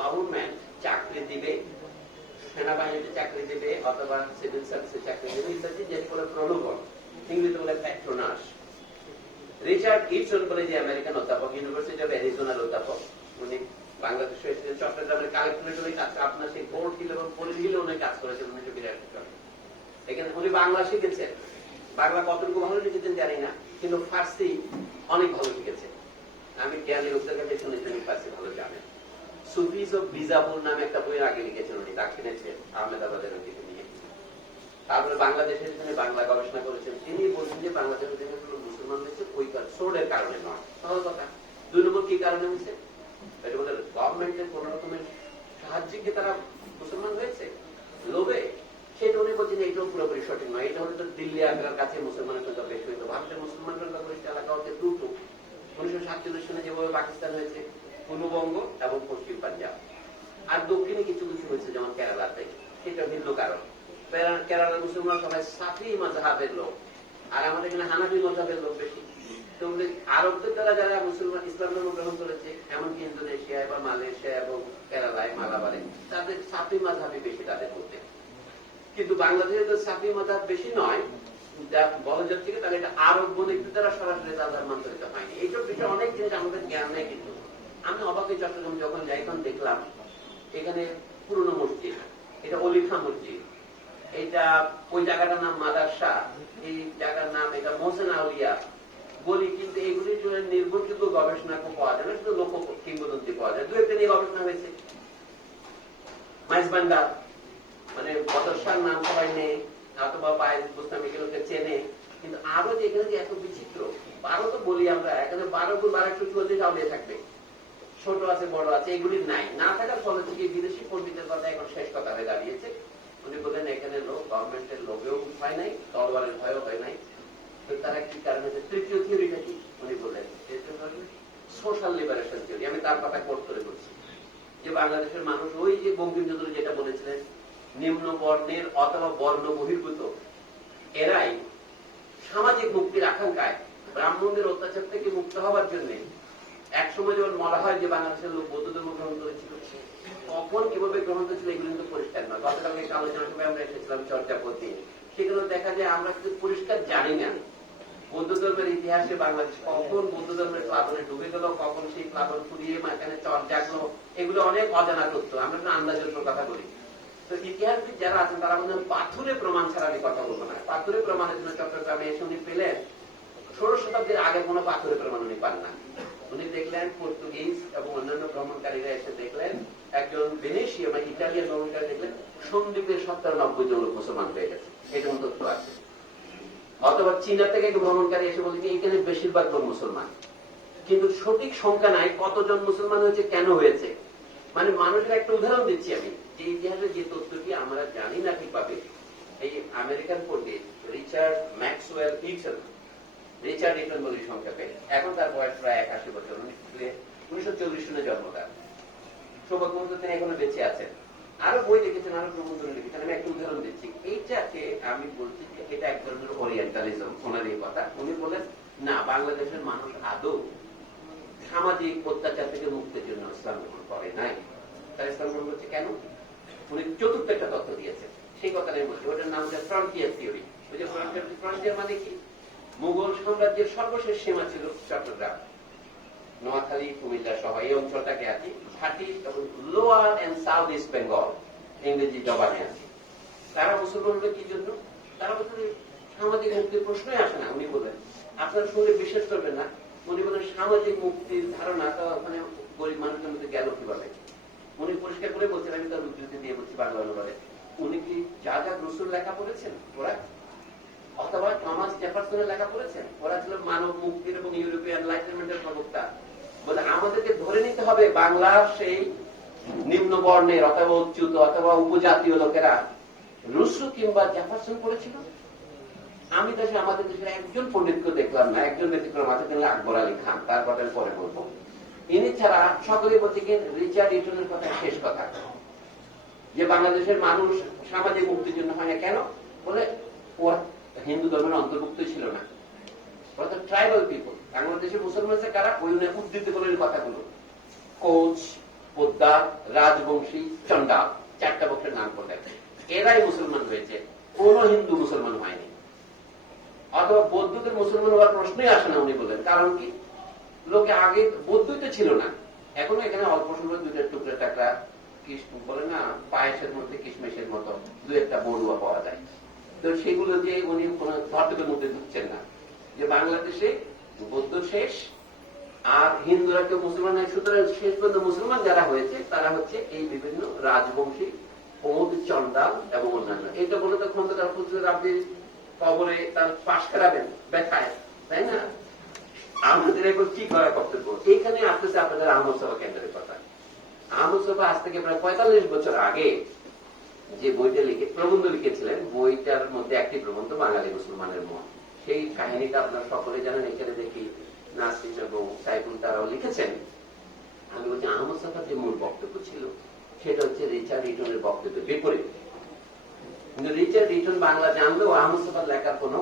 Government চাকরি দিবে, সেনাবাহিনীতে চাকরি দিবে অথবা সিভিল সার্ভিসে চাকরি দেবে ইত্যাদি, যেটা বলে প্রলোভন, ইংরেজিতে বলে প্যাট্রোনাস। রিচার্ড ইটসন বলে যে আমেরিকান অধ্যাপক, ইউনিভার্সিটি অফ অ্যারিজোনার অধ্যাপক, উনি বাংলাদেশে এসেছেন, চট্টগ্রামের কালেক্টরেটে কাজ, আপনার সেই বোর্ড হিল এবং পল্লী হিলে উনি কাজ করেছেন 1982 সালে। এখানে উনি বাংলা শিখেছেন, বাংলা কতটুকু ভালো লিখেছেন জানি না, কিন্তু ফার্সি অনেক ভালো শিখেছেন। আমি জ্ঞানী লোকদের কাছে শুনেছি উনি ফার্সি ভালো জানেন। সুফিজ অফ বিজাপুর নামে একটা বই আগে লিখেছেন উনি, দাক্ষিণে ছিলেন, আহমেদাবাদের দিকে নিয়ে। তারপরে বাংলাদেশের এখানে বাংলা গবেষণা করেছেন। তিনি বলছেন যে বাংলাদেশের যেখানে মুসলমান হয়েছে ওই সোর্ডের কারণে নয়, সহজ কথা। 2 নম্বর কি কারণে হয়েছে, এটা বলে গভর্নমেন্টের কোন রকমের সাহায্যে কি তারা মুসলমান হয়েছে, লোভে, সেটা উনি বলছেন এটাও পুরোপুরি সঠিক নয়। এটা হলে তো দিল্লি আগ্রার কাছে মুসলমানের সংখ্যা বেশি হইতো, ভারতের মুসলমান সংখ্যা গরিষ্ঠ এলাকা হচ্ছে দ্রুত। 1947 সালে যেভাবে পাকিস্তান হয়েছে, পূর্ববঙ্গ এবং পশ্চিম পাঞ্জাব, আর দক্ষিণে কিছু কিছু হয়েছে যেমন কেরালাতে, সেটা ভিন্ন কারণ। কেরালার মুসলমান সবাই সাফি মাযহাবের লোক, আর আমাদের এখানে হানাফি মাযহাবের লোক বেশি। তো আরবদের দ্বারা যারা মুসলমান ইসলাম ধর্ম গ্রহণ করেছে, এমনকি ইন্দোনেশিয়া বা মালয়েশিয়া এবং কেরালায়, মালাবারে, তাদের সাফি মাযহাবই বেশি তাদের মধ্যে। কিন্তু বাংলাদেশে তো সাফি মাযহাব বেশি নয়, বলা যাচ্ছে তাহলে এটা আরব বণিকদের দ্বারা সরাসরি তার ধর্মান্তরিত হয়নি। এইসব বিষয়ে অনেক জিনিস আমাদের জ্ঞান নেই। কিন্তু আমি অবাক হয়ে চট্টগ্রাম যখন যাই, তখন দেখলাম এখানে পুরনো মসজিদ, এটা অলিখা মসজিদ, এটা ওই জায়গাটার নাম মাদারসা, এই জায়গার নাম এটা মোহসেন আউলিয়া বলি, কিন্তু এগুলির জন্য নির্ভরযোগ্য গবেষণা পাওয়া যায় না, শুধু লোক কিংবদন্তি পাওয়া যায়। 2-1টা নিয়ে গবেষণা হয়েছে। মাইজবান্ডা মানে বদরশার নাম সবাই নেই, অথবা পায়েস বুঝতাম এগুলোকে চেনে, কিন্তু আরো যে এখানে যে এত বিচিত্র, 12 তো বলি আমরা, এখানে 12x12 আউলিয়া থাকবে, ছোট আছে বড় আছে, এগুলি নাই। না থাকার ফলে থেকে বিদেশি পণ্ডিতের কথা এখন শেষ কথা হয়ে দাঁড়িয়েছে। উনি বললেন এখানে লোক গভর্নমেন্টের লোভেও হয় নাই, তলবারের ভয়ও হয় নাই। তারা কি কারণে, তৃতীয় থিওরিটা কি উনি বললেন, সোশ্যাল লিবারেশন থিওরি। আমি তার কথা কোট করে বলছি যে বাংলাদেশের মানুষ ওই যে বঙ্কিমচন্দ্র যেটা বলেছিলেন, নিম্ন বর্ণের অথবা বর্ণ বহির্ভূত এরাই সামাজিক মুক্তির আকাঙ্ক্ষায় ব্রাহ্মণদের অত্যাচার থেকে মুক্ত হওয়ার জন্য একসময় যেমন বলা হয় যে বাংলাদেশের লোক বৌদ্ধ ধর্ম গ্রহণ করেছিল, কখন কিভাবে গ্রহণ করেছিল এগুলো কিন্তু পরিষ্কার নয়। গতকালকে আলোচনা সভায় আমরা এসেছিলাম চর্যাপতি, সেখানে দেখা যায় আমরা কিন্তু পরিষ্কার জানি না বৌদ্ধ ধর্মের ইতিহাসে বাংলাদেশ কখন বৌদ্ধ ধর্মের প্লাবনে ডুবে গেল, কখন সেই প্লাবন ফুরিয়ে এখানে চর জাগলো, এগুলো অনেক অজানা তথ্য, আমরা আন্দাজের কথা বলি। তো ইতিহাসবিদ যারা আছেন তারা বলছেন পাথুরে প্রমাণ ছাড়া আমি কথা বলবো না। পাথুরে প্রমাণের জন্য চট্টগ্রামে এসে উনি পেলেন 16 শতাব্দীর আগে কোনো পাথুরে প্রমাণ উনি পান না। উনি দেখলেন পর্তুগিজ এবং অন্যান্য ভ্রমণকারীরা এসে দেখলেন, একজন ভেনেশিয়া বা ইটালিয়ান ভ্রমণকারী দেখলেন সন্দ্বীপের 70-90 জন মুসলমান হয়ে গেছে, এরকম তথ্য আছে। অথবা চীনা থেকে এক ভ্রমণকারী এসে বলছে এখানে বেশিরভাগ লোক মুসলমান, কিন্তু সঠিক সংখ্যা নাই কতজন মুসলমান হয়েছে, কেন হয়েছে। মানে মানুষের একটা উদাহরণ দিচ্ছি আমি, যে ইতিহাসে যে তথ্যটি আমরা জানি না ঠিকভাবে, এই আমেরিকান পণ্ডিত Richard Maxwell Eaton, Richard Eaton বলি সংক্ষেপে, এখন তার বয়স প্রায় 81 বছর, 1940 সালে জন্ম তার। সৌভাগ্যবশত তিনি এখনো বেঁচে আছেন, আরো বই লিখেছেন, আরো প্রবন্ধ লিখেছেন। আমি একটা উদাহরণ দিচ্ছি, এইটাকে আমি বলছি যে এটা এক ধরনের ওরিয়েন্টালিজম, ওনার এই কথা। উনি বলেন না, বাংলাদেশের মানুষ আদৌ সামাজিক অত্যাচার থেকে মুক্তির জন্য ইসলাম গ্রহণ করে নাই। তারা ইসলাম গ্রহণ করছে কেন? উনি চতুর্থ একটা তথ্য দিয়েছেন, সেই কথাটাই বলছি। ওটার নাম হচ্ছে ফ্রন্টিয়ার থিওরি। ওই যে ফ্রন্টিয়ার মানে কি, মুঘল সাম্রাজ্যের সর্বশেষ সীমা ছিল চট্টগ্রাম, নোয়াখালী, কুমিল্লা সহ এই অঞ্চলটাকে আছে, ভাটি এবং lower and south east Bengal ইংরেজি জবানে আছে। তারা মুসলমান হলে কি জন্য? তারা বলতে সামাজিক মুক্তির প্রশ্নই আসে না। উনি বলেন, আপনারা শুনে বিশ্বাস করবেন না, উনি বলেন সামাজিক মুক্তির ধারণা তো মানে গরিব মানুষের মধ্যে গেল কিভাবে। উনি পরিষ্কার করে বলছেন, আমি তার উদ্ধৃতি দিয়ে বলছি বাংলা অনুবাদে, উনি কি যা যা রসুল লেখা পড়েছেন ওরা, অথবা থমাস জেফারসনের লেখা পড়েছেন, ওরা ছিল মানব মুক্তির এবং ইউরোপিয়ান এনলাইটেনমেন্টের প্রবক্তা। বলে আমাদেরকে ধরে নিতে হবে বাংলার সেই নিম্ন বর্ণের অথবা উচ্চুত অথবা উপজাতীয় লোকেরা রুসু কিংবা জেফারসন পড়েছিল। আমি দেশে আমাদের দেশের একজন পণ্ডিতকে দেখলাম না, একজন ব্যতিক্রম আছে, তিনি আকবর আলী খান, তার কথা পরে বলবো। ইনি ছাড়া সকলে বলতে গিয়ে রিচার্ড ইটনের কথা শেষ কথা, যে বাংলাদেশের মানুষ সামাজিক মুক্তির জন্য হয় না কেন, বলে ওরা হিন্দু ধর্মের অন্তর্ভুক্ত ছিল না, ওরা তো ট্রাইবাল পিপল। বাংলাদেশের মুসলমান কারা, ওই উদ্ধৃত করেন কথাগুলো, কোচ, পোদ্দার, রাজবংশী, চন্ডাল, 4টা বংশের নাম করলেন। এরাই মুসলমান হয়েছে, কোন হিন্দু মুসলমান হয়নি। অথবা বৌদ্ধদের মুসলমান হওয়ার প্রশ্নই আসে না উনি বললেন। কারণ কি? লোকে আগে বৌদ্ধই তো ছিল না, এখনো এখানে অল্প সময় দুইটা টুকরা টাকরা বলে না পায়েসের মধ্যে কিশমিশের মতো দু একটা বড়ুয়া পাওয়া যায়। তো সেগুলো যে উনি কোন ধর্মের মধ্যে ঢুকছেন না, যে বাংলাদেশে বৌদ্ধ শেষ আর হিন্দুরা কেউ মুসলমান হয়। সুতরাং শেষ পর্যন্ত মুসলমান যারা হয়েছে তারা হচ্ছে এই বিভিন্ন রাজবংশী, পৌদ, চন্ডাল এবং অন্যান্য। এটা বলে তো খন্দকার ফজলুল আপনি কবরে তার পাশ করাবেন ব্যথায়, তাই না? আমাদের এখন কি করা কর্তব্য? এইখানে আসতেছে আপনাদের আহমদ সভা কেন্দ্রের কথা। আহমদ সভা আজ থেকে প্রায় 45 বছর আগে যে বইটা প্রবন্ধ লিখেছিলেন, বইটার মধ্যে একটি প্রবন্ধ বাঙালি মুসলমানের মন। সেই কাহিনীটা আপনার সকলে জানেন। এখানে দেখি নাসরিন এবং সাইফুল তারাও লিখেছেন। আমি বলছি আহমদ সভার যে মূল বক্তব্য ছিল সেটা হচ্ছে রিচার্ড ইটনের বক্তব্যের বিপরীত। কিন্তু রিচার্ড ইটন বাংলা জানলেও আহমদ সভার লেখার কোন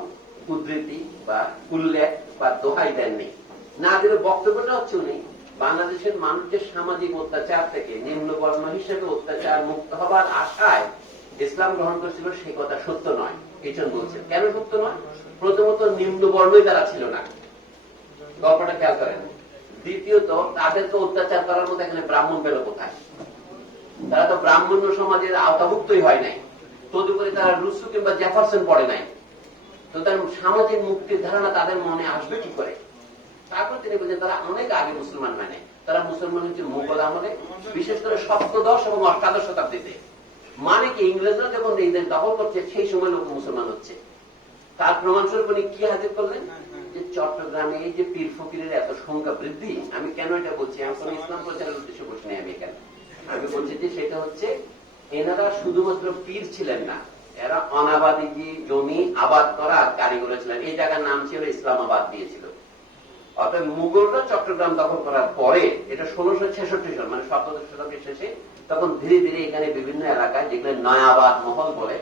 উদ্ধৃতি বা উল্লেখ বা দোহাই দেননি। না দিলে বক্তব্যটা হচ্ছে উনি বাংলাদেশের মানুষের সামাজিক অত্যাচার থেকে নিম্নবর্ণ হিসেবে অত্যাচার মুক্ত হবার আশায় ইসলাম গ্রহণ করেছিল, সে কথা সত্য নয়। ইটন বলছেন কেন সত্য নয়? প্রথমত নিম্নবর্ণই তারা ছিল না, গল্পটা খেয়াল করেন। দ্বিতীয়ত তাদেরকে অত্যাচার করার মতো এখানে ব্রাহ্মণ পেল কোথায়? তারা তো ব্রাহ্মণ্য সমাজের আওতাভুক্তই হয় নাই। তদুপরি তারা রুসু কিংবা জেফারসন পড়ে নাই। তো তার সামাজিক মুক্তির ধারণা তাদের মনে আসবে কি করে? তারপর তিনি বলছেন তারা অনেক আগে মুসলমান হয় নাই। তারা মুসলমান হচ্ছে মুঘল আমলে, বিশেষ করে সপ্তদশ এবং অষ্টাদশ শতাব্দীতে। মানে কি ইংরেজরা যখন এই দেশ দখল করছে সেই সময় লোক মুসলমান হচ্ছে। তার প্রমাণস্বরূপ উনি কি হাজির করলেন? যে চট্টগ্রামে এই যে পীর ফকিরের এত সংখ্যা বৃদ্ধি। আমি কেন এটা বলছি? আমি কোন ইসলাম প্রচারের উদ্দেশ্যে বলছি না। আমি বলছি যে সেটা হচ্ছে এনারা শুধুমাত্র পীর ছিলেন না, এরা অনাবাদী জমি আবাদ করা কারিগর ছিলেন। এই জায়গার নাম ছিল ইসলামাবাদ দিয়েছিল। অর্থাৎ মুঘলরা চট্টগ্রাম দখল করার পরে, এটা 1666 সাল মানে 17শ শতকের শেষে, তখন ধীরে ধীরে এখানে বিভিন্ন এলাকায় যেগুলো নয়াবাদ মহল বলে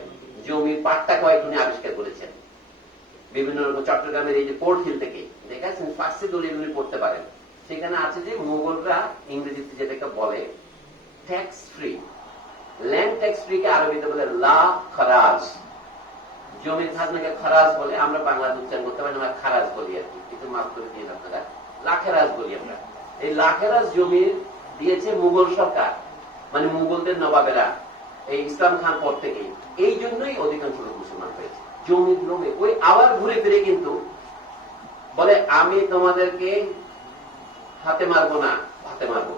জমির পাট্টা কয়েকজনে আবিষ্কার করেছেন। বিভিন্ন রকম চট্টগ্রামের এই যে পোর্ট হিল থেকে দেখাচ্ছেন, ফার্সি দলিল পড়তে পারেন। সেখানে আছে যে মুঘলরা ইংরেজিতে যেটাকে বলে tax free, land tax free কে আরবিতে বলে লা খরাজ। জমির খাজনাকে খরাজ বলে, আমরা বাংলাতে উচ্চারণ করতে পারি আমরা খারাজ বলি আর কি, কিন্তু মাফ করে দিয়ে আপনারা লাখেরাজ বলি আমরা। এই লাখেরাজ জমি দিয়েছে মুঘল সরকার, মানে মুঘলদের নবাবেরা এই ইসলাম খান পর থেকে। এই জন্যই অধিকাংশ লোক মুসলমান হয়েছে জমির লোভে। ওই আবার ঘুরে ফিরে কিন্তু বলে আমি তোমাদেরকে হাতে মারবো না, হাতে মারবো।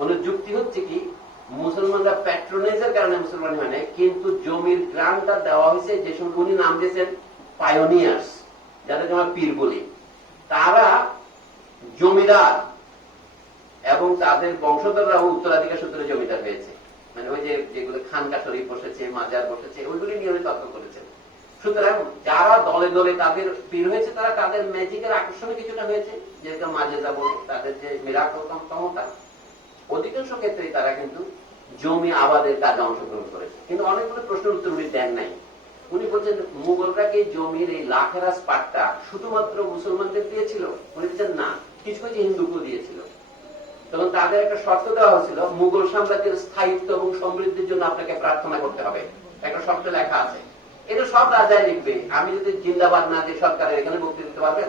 ওনার যুক্তি হচ্ছে কি, মুসলমানরা প্যাট্রোনাইজের কারণে মুসলমান হয় নাই, কিন্তু জমির গ্রান্টটা দেওয়া হয়েছে যে সময় উনি নাম দিয়েছেন পায়োনিয়ার্স, যাদেরকে আমরা পীর বলি। তারা জমিদার এবং তাদের বংশধররাও উত্তরাধিকার সূত্রে জমিদার হয়েছে। মানে ওই যে যেগুলো খানকা শরীফ বসেছে, মাজার বসেছে, ওইগুলি নিয়ে তত্ত্ব করেছেন। সুতরাং যারা দলে দলে তাদের পীর হয়েছে, তারা তাদের ম্যাজিকের আকর্ষণে কিছুটা হয়েছে, যেরকম মাঝে যাব তাদের যে মিরাকল ক্ষমতা। অধিকাংশ ক্ষেত্রে তারা কিন্তু জমি আবাদের কাজে অংশগ্রহণ করেছে। কিন্তু অনেকগুলো প্রশ্নের উত্তর উনি দেন নাই। উনি বলছেন মুঘলরা কি জমির এই লাখেরাজ পাট্টা শুধুমাত্র মুসলমানদের দিয়েছিল? উনি বলছেন না, কিছু কিছু হিন্দুকেও দিয়েছিল। তখন তাদের একটা শর্ত দেওয়া হয়েছিল, মুঘল সাম্রাজ্যের স্থায়িত্ব এবং সমৃদ্ধির জন্য আপনাকে প্রার্থনা করতে হবে। একটা শর্ত লেখা আছে, এটা সব রাজায় লিখবে। আমি যদি জিন্দাবাদ না দিয়ে সরকারের এখানে বক্তৃতা দিতে পারবেন?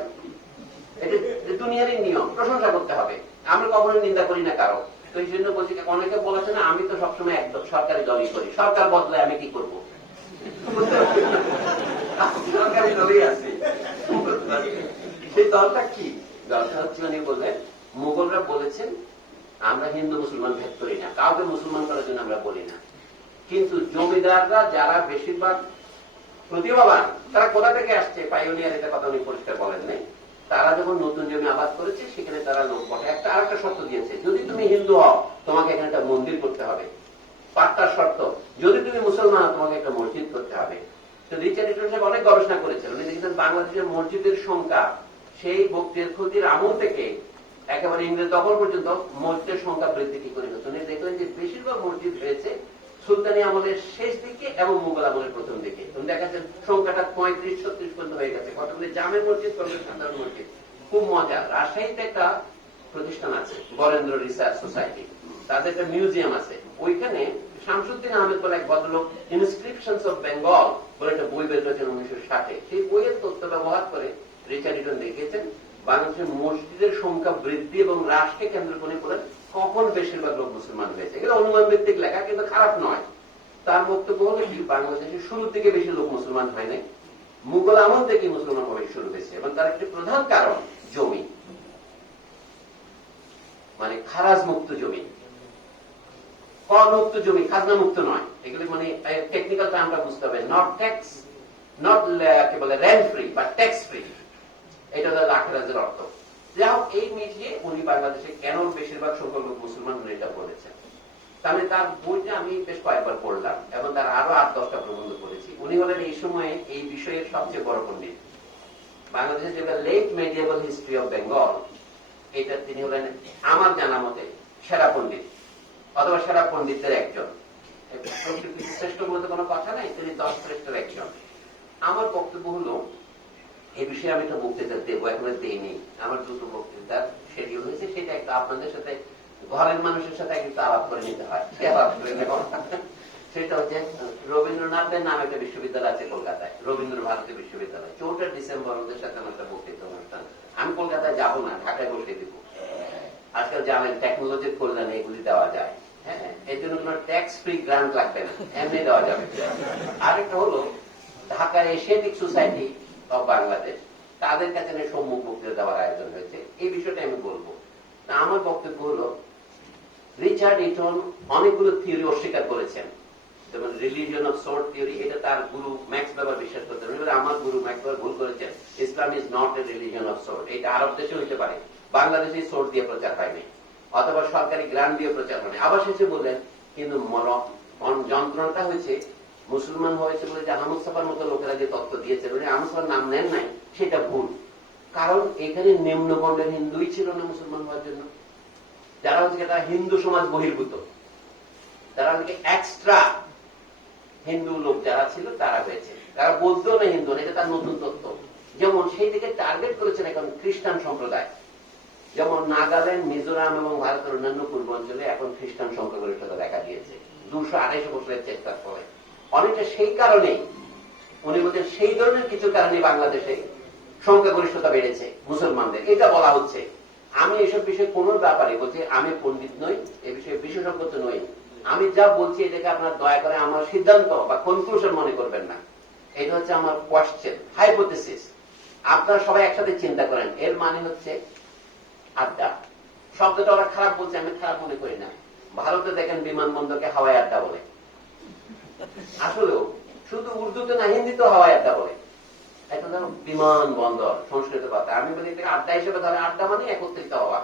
এটা দুনিয়ারই নিয়ম, প্রশংসা করতে হবে। আমরা কখনোই নিন্দা করি না কারো। তো এই জন্য বলছি, অনেকে বলেছে না আমি তো সবসময় একদম সরকারি দলই করি, সরকার বদলায় আমি কি করবো? সরকারি দলই আছে। সেই দলটা কি? দলটা হচ্ছে উনি বললেন মুঘলরা বলেছেন আমরা হিন্দু মুসলমান ভেদ করি না, কাউকে মুসলমান করার জন্য আমরা বলি না। কিন্তু জমিদাররা যারা বেশিরভাগ প্রতিভাবান, তারা কোথা থেকে আসছে পাইওনিয়ার, এটা কথা উনি পরিষ্কার বলেন নাই। তারা যখন নতুন জমি আবাদ করেছে সেখানে তারা লোক পঠে একটা আরেকটা শর্ত দিয়েছে, যদি তুমি হিন্দু হও তোমাকে এখানে একটা মন্দির করতে হবে। পাঁচটা শর্ত, যদি তুমি মুসলমান হও তোমাকে একটা মসজিদ করতে হবে। তো রিচার্ড ইটন সাহেব অনেক গবেষণা করেছেন। উনি দেখেছেন বাংলাদেশের মসজিদের সংখ্যা সেই বক্তিয়ার খলজির আমল থেকে একেবারে ইংরেজ দখল পর্যন্ত মসজিদের সংখ্যা বৃদ্ধি কি করে হচ্ছে। উনি দেখলেন যে বেশিরভাগ মসজিদ হয়েছে সুলতানি আমলের শেষ দিকে এবং মুঘল আমলের প্রথম দিকে। দেখা যাচ্ছে সংখ্যাটা 35-36 পর্যন্ত হয়ে গেছে। কতগুলি জামে মসজিদ, কতগুলি সাধারণ মসজিদ। খুব মজা। রাজশাহীতে একটা প্রতিষ্ঠান আছে বরেন্দ্র রিসার্চ সোসাইটি, তাদের একটা মিউজিয়াম আছে, ওইখানে শামসুদ্দিন আহমেদ বলে এক ভদ্রলোক ইনস্ক্রিপশনস অফ বেঙ্গল বলে একটা বই বের করেছেন 1960-এ। সেই বইয়ের তথ্য ব্যবহার করে রিচার্ড ইটন দেখিয়েছেন বাংলাদেশের মসজিদের সংখ্যা বৃদ্ধি এবং হ্রাসকে কেন্দ্র করে বলেন কখন বেশিরভাগ লোক মুসলমান হয়েছে। এগুলো অনুমান ভিত্তিক লেখা, কিন্তু খারাপ নয়। তার বক্তব্য হলো কি, বাংলাদেশের শুরুর দিকে বেশি লোক মুসলমান হয় নাই, মুঘল আমল থেকে মুসলমান হওয়া শুরু হয়েছে, এবং তার একটি প্রধান কারণ জমি, মানে খারাজ মুক্ত জমি, কর মুক্ত জমি, খাজনা মুক্ত নয়। এগুলি মানে টেকনিক্যাল টার্মটা বুঝতে হবে। নট ট্যাক্স, নট কি বলে রেন্ট ফ্রি বা ট্যাক্স ফ্রি, এটা হলো রাখরাজের অর্থ। যাই হোক, এই মিলিয়ে উনি বাংলাদেশে কেন বেশিরভাগ সংখ্যক মুসলমান এটা বলেছেন। তাহলে তার বইটা আমি বেশ কয়েকবার পড়লাম এবং তার আরো 8-10টা প্রবন্ধ পড়েছি। উনি হলেন এই সময়ে এই বিষয়ের সবচেয়ে বড় পণ্ডিত। বাংলাদেশের যেটা late medieval history of Bengal, এটা তিনি হলেন আমার জানা মতে সেরা পণ্ডিত অথবা সেরা পণ্ডিতদের একজন। শ্রেষ্ঠ বলতে কোনো কথা নাই, তিনি 10 শ্রেষ্ঠের একজন। আমার বক্তব্য হলো, এই বিষয়ে আমি একটা বক্তৃতা দেবো, এখনো দেইনি। আমার দুটো বক্তৃতার শিডিউল হয়েছে, সেটা একটা আপনাদের সাথে ঘরের মানুষের সাথে কিন্তু আলাপ করে নিতে হয়। সেটা হচ্ছে রবীন্দ্রনাথের নামে একটা বিশ্ববিদ্যালয় আছে কলকাতায়, রবীন্দ্র ভারতী বিশ্ববিদ্যালয়। 4 ডিসেম্বর ওদের সাথে আমার একটা বক্তৃতা অনুষ্ঠান। আমি কলকাতায় যাবো না, ঢাকায় বসে দিব। আজকাল জানেন টেকনোলজির কল্যাণে এগুলি দেওয়া যায়। হ্যাঁ, এই জন্য কোন ট্যাক্স ফ্রি গ্রান্ট লাগবে না, এমনি দেওয়া যাবে। আরেকটা হলো ঢাকার এশিয়াটিক সোসাইটি অফ বাংলাদেশ, তাদের কাছে সম্মুখ বক্তৃতা দেওয়ার আয়োজন হয়েছে। এই বিষয়টা আমি বলবো। আমার বক্তব্য হলো, রিচার্ড ইটন অনেকগুলো থিওরি অস্বীকার করেছেন, যেমন রিলিজিয়ন অফ সোর্ট থিওরি। এটা তার গুরু ম্যাক্স ওয়েবার বিশ্বাস করতেন। আমার গুরু ম্যাক্স ওয়েবার ভুল করেছেন, Islam is not a religion of sort. এটা আরব দেশে হইতে পারে, বাংলাদেশে সোর্ট দিয়ে প্রচার পায়নি, অথবা সরকারি গ্রান্ট দিয়ে প্রচার হয়নি। আবার শেষে বললেন কিন্তু যন্ত্রণাটা হয়েছে মুসলমান হয়েছে বলে যে আহমদ সাফার মতো লোকেরা যে তত্ত্ব দিয়েছে, উনি আহমদ সাফার নাম নেন নাই, সেটা ভুল। কারণ এখানে নিম্নবর্ণের হিন্দুই ছিল না মুসলমান হওয়ার জন্য। যারা হচ্ছে তারা হিন্দু সমাজ বহির্ভূত, তারা হচ্ছে এক্সট্রা হিন্দু লোক যারা ছিল তারা হয়েছে, তারা বৌদ্ধ না হিন্দু না, এটা তার নতুন তত্ত্ব। যেমন সেই দিকে টার্গেট করেছেন এখন খ্রিস্টান সম্প্রদায়। যেমন নাগাল্যান্ড, মিজোরাম এবং ভারতের অন্যান্য পূর্বাঞ্চলে এখন খ্রিস্টান সংখ্যাগরিষ্ঠতা দেখা দিয়েছে 200-250 বছরের চেষ্টার ফলে। অনেকটা সেই কারণেই উনি বলছেন, সেই ধরনের কিছু কারণে বাংলাদেশে সংখ্যাগরিষ্ঠতা বেড়েছে মুসলমানদের, এটা বলা হচ্ছে। আমি এসব বিষয়ে কোন ব্যাপারে বলছি, আমি পণ্ডিত নই, এ বিষয়ে বিশেষজ্ঞ তো নই। আমি যা বলছি এটাকে আপনার দয়া করে আমার সিদ্ধান্ত বা কনক্লুশন মনে করবেন না। এটা হচ্ছে আমার কোয়েশ্চেন, হাইপোথেসিস। আপনারা সবাই একসাথে চিন্তা করেন। এর মানে হচ্ছে আড্ডা। শব্দটা ওরা খারাপ বলছে, আমি খারাপ মনে করি না। ভারতে দেখেন বিমানবন্দরকে হাওয়াই আড্ডা বলে। আসলেও শুধু উর্দুতে না, হিন্দিতেও হাওয়াই আড্ডা বলে। এটা ধরো বিমানবন্দর, সংস্কৃত কথা। আমি বলি এটাকে আড্ডা হিসেবে ধরে, আড্ডা মানে একত্রিত হওয়া।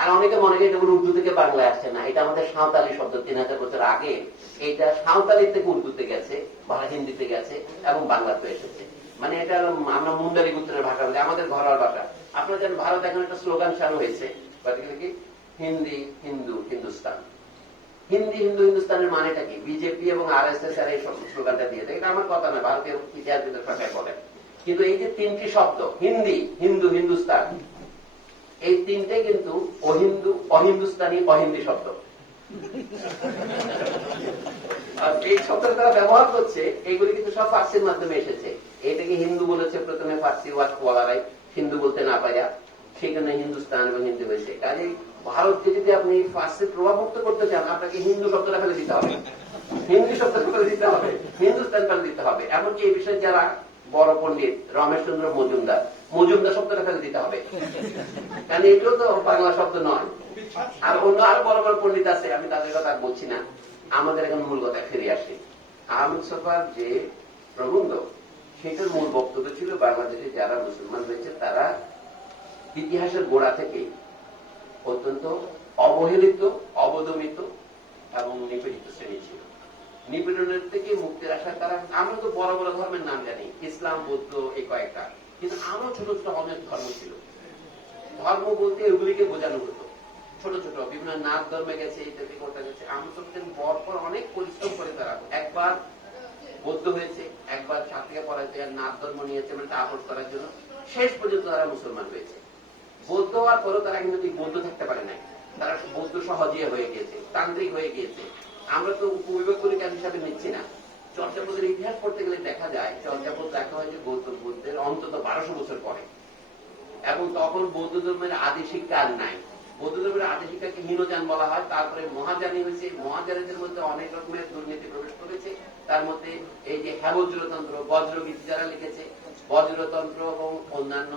আর অনেকে মনে করি এটা উর্দু থেকে বাংলায় আসছে না, এটা আমাদের সাঁওতালি শব্দ। 3000 বছর আগে এটা সাঁওতালি থেকে উর্দুতে গেছে বা হিন্দিতে গেছে এবং বাংলাতে এসেছে। মানে এটা আমরা মুন্ডারি গোত্রের ভাষা বলি, আমাদের ঘরোয়া ভাষা। আপনারা জানেন ভারত এখন একটা স্লোগান চালু হয়েছে, কি হিন্দি হিন্দু হিন্দুস্তান। হিন্দি হিন্দু হিন্দুস্তানের মানেটা কি? বিজেপি এবং RSS এই স্লোগানটা দিয়ে দেয়। এটা আমার কথা নয়, ভারতীয় ইতিহাসবিদের সরকার বলেন। কিন্তু এই যে 3টি শব্দ, হিন্দি, হিন্দু, হিন্দুস্তান, এই 3টে কিন্তু অহিন্দু, অহিন্দুস্তানি, অহিন্দি শব্দ। এই শব্দটা তারা ব্যবহার করছে, এইগুলি কিন্তু সব ফার্সির মাধ্যমে এসেছে। এটাকে হিন্দু বলেছে প্রথমে ফার্সি ওয়ালারাই, হিন্দু বলতে না পারিয়া, সেখানে হিন্দুস্তান এবং হিন্দি হয়েছে। কাজে ভারতকে যদি আপনি ফার্সি প্রভাবমুক্ত করতে চান, আপনাকে হিন্দু শব্দটা ফেলে দিতে হবে, হিন্দি শব্দটা ফেলে দিতে হবে, হিন্দুস্তান ফেলে দিতে হবে। এমনকি এই বিষয়ে যারা বড় পণ্ডিত, রমেশ চন্দ্র মজুমদার, মজুমদার শব্দটা ফেলে দিতে হবে, কারণ এটাও তো বাংলা শব্দ নয়। আর অন্য আরো বড় বড় পণ্ডিত আছে, আমি তাদের কথা বলছি না। আমাদের এখন মূল কথায় ফিরে আসি। আহমদ সাফার যে প্রবন্ধ, সেটার মূল বক্তব্য ছিল বাংলাদেশে যারা মুসলমান হয়েছে তারা ইতিহাসের গোড়া থেকে অত্যন্ত অবহেলিত, অবদমিত এবং নিপীড়িত শ্রেণী ছিল। নিপীড়নের থেকে মুক্তির আশায় তারা, আমরা তো বড় বড় ধর্মের নাম জানি, ইসলাম, বৌদ্ধ, এই কয়েকটা, কিন্তু আরো ছোট ছোট অনেক ধর্ম ছিল। ধর্ম বলতে এগুলিকে বোঝানো হতো, ছোট ছোট বিভিন্ন নাথ ধর্মে গেছে, ইত্যাদি করতে গেছে। আমরা পর অনেক পরিশ্রম করে তারা একবার বৌদ্ধ হয়েছে, একবার ছাত্রীকে পড়াইছে, আর নাথ ধর্ম নিয়েছে মানে আপোষ করার জন্য। শেষ পর্যন্ত তারা মুসলমান হয়েছে। বৌদ্ধ হওয়ার পরেও তারা কিন্তু বৌদ্ধ থাকতে পারে নাই, তারা বৌদ্ধ সহজিয়া হয়ে গিয়েছে, তান্ত্রিক হয়ে গিয়েছে। আমরা তো উপবিভাগগুলিকে হিসাবে নিচ্ছি না। চর্যাপদের ইতিহাস পড়তে গেলে দেখা যায়, চর্যাপদ দেখা হয় যে গৌতম বুদ্ধের অন্তত 1200 বছর পরে, এবং তখন বৌদ্ধ ধর্মের আদি শিক্ষা আর নাই। বৌদ্ধ ধর্মের আদি শিক্ষাকে হীনযান বলা হয়। তারপরে মহাযানী হয়েছে, মহাযানীদের মধ্যে অনেক রকমের দুর্নীতি প্রবেশ করেছে। তার মধ্যে এই যে হ্যাবজ্রতন্ত্র, বজ্রগীতি যারা লিখেছে, বজ্রতন্ত্র এবং অন্যান্য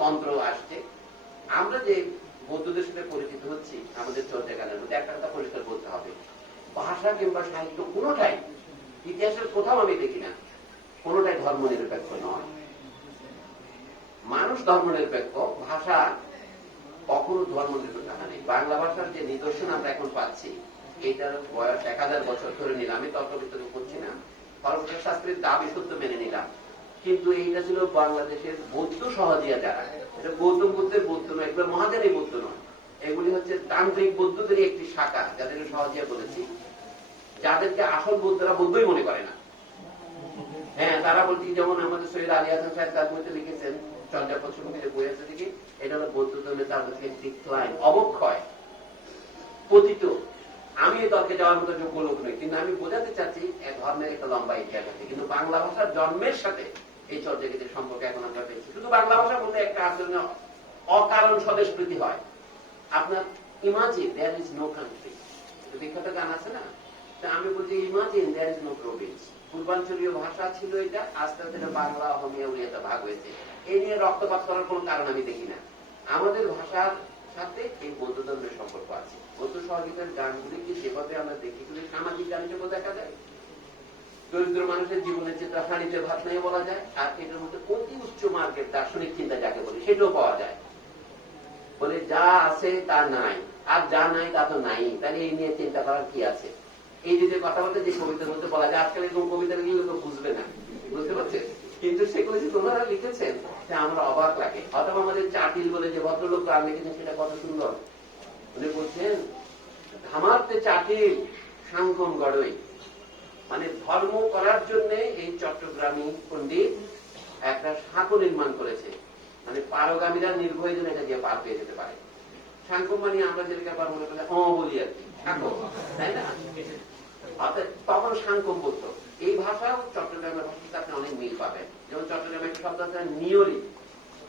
তন্ত্র আসছে। আমরা যে বৌদ্ধদের সাথে পরিচিত হচ্ছি আমাদের চর্যাগানের মধ্যে, একটা কথা পরিষ্কার বলতে হবে, ভাষা কিংবা সাহিত্য কোনোটাই ইতিহাসের কোথাও আমি দেখি না কোনোটাই ধর্ম নিরপেক্ষ নয়। মানুষ ধর্ম নিরপেক্ষ, ভাষা কখনো ধর্ম নিরপেক্ষ নেই। বাংলা ভাষার যে নিদর্শন আমরা এখন পাচ্ছি, এইটার বয়স 1000 বছর ধরে নিলাম। আমি তর্ক বিতর্ক করছি না, ফলপ্রসাদ শাস্ত্রীর দাবি সত্য মেনে নিলাম। কিন্তু এইটা ছিল বাংলাদেশের বৌদ্ধ সহজিয়া যারা, এটা গৌতম বুদ্ধের বৌদ্ধ নয়, এগুলো মহাযানী বৌদ্ধ নয়, এগুলি হচ্ছে তান্ত্রিক বৌদ্ধদের একটি শাখা, যাদেরকে সহজিয়া বলেছি, যাদেরকে আসল বৌদ্ধরা বৌদ্ধই মনে করে না। হ্যাঁ, তারা বলছি, যেমন আমাদের সৈয়দ আলী হাসান সাহেব তার মধ্যে লিখেছেন, চর্যাপদ সম্পর্কে বই আছে দেখি, এটা হলো বৌদ্ধ ধর্মের তার কাছে ডিক্লাইন, অবক্ষয়, পতিত। আমি এই তর্কে যাওয়ার মতো যোগ্য লোক নই, কিন্তু আমি বোঝাতে চাচ্ছি ধর্মের একটা লম্বা ইতিহাস আছে। কিন্তু বাংলা ভাষার জন্মের সাথে এই চর্যাগীতির সম্পর্কে এখন আমরা পেয়েছি। শুধু বাংলা ভাষা বলতে একটা আসলে অকারণ স্বদেশ প্রীতি হয়। আপনার imagine there is no country, বিখ্যাত গান আছে না, আমি বলছি imagine there is no province. পূর্বাঞ্চলীয় ভাষা ছিল এটা, আস্তে আস্তে বাংলা, অসমীয়া, উড়িয়াতে ভাগ হয়েছে। এই নিয়ে রক্তপাত করার কোন কারণ আমি দেখি না। আমাদের ভাষার সাথে এই বৌদ্ধ ধর্মের সম্পর্ক আছে। বৌদ্ধ সহযোগিতার গানগুলিকে যেভাবে আমরা দেখি, সামাজিক গান হিসেবে দেখা যায়, দরিদ্র মানুষের জীবনের চিত্র হাঁড়িতে ভাত নিয়ে বলা যায়। আর এটার মধ্যে অতি উচ্চ মার্গের দার্শনিক চিন্তা যাকে বলি, সেটাও পাওয়া যায়। বলে যা আছে তা নাই, আর যা নাই তা তো নাই, তাহলে এই নিয়ে চিন্তা করার কি আছে? এই যে কথা বলতে যে কবিতার মধ্যে বলা যায়, আজকাল এরকম কবিতা লিখলে তো বুঝবে না, বুঝতে পারছেন? কিন্তু সেগুলো যে তোমরা লিখেছেন, সে আমরা অবাক লাগে। অথবা আমাদের চাটিল বলে যে ভদ্রলোক গান লিখেছেন, সেটা কত সুন্দর। উনি বলছেন, ধামাতে চাটিল সাংঘম গড়ই, মানে ধর্ম করার জন্য এই চট্টগ্রামী পণ্ডিত একটা সাঁকো নির্মাণ করেছে, মানে পারগামীরা নির্ভয় যেন এটা দিয়ে পার পেয়ে যেতে পারে। সাঁকো মানে আমরা যেটাকে আবার মনে করি বলি আর কি, সাঁকো, তাই না? অর্থাৎ তখন সাংকম বলতো। এই ভাষাও চট্টগ্রামের ভাষার সাথে অনেক মিল পাবেন। যেমন চট্টগ্রামের একটা শব্দ আছে নিয়লি,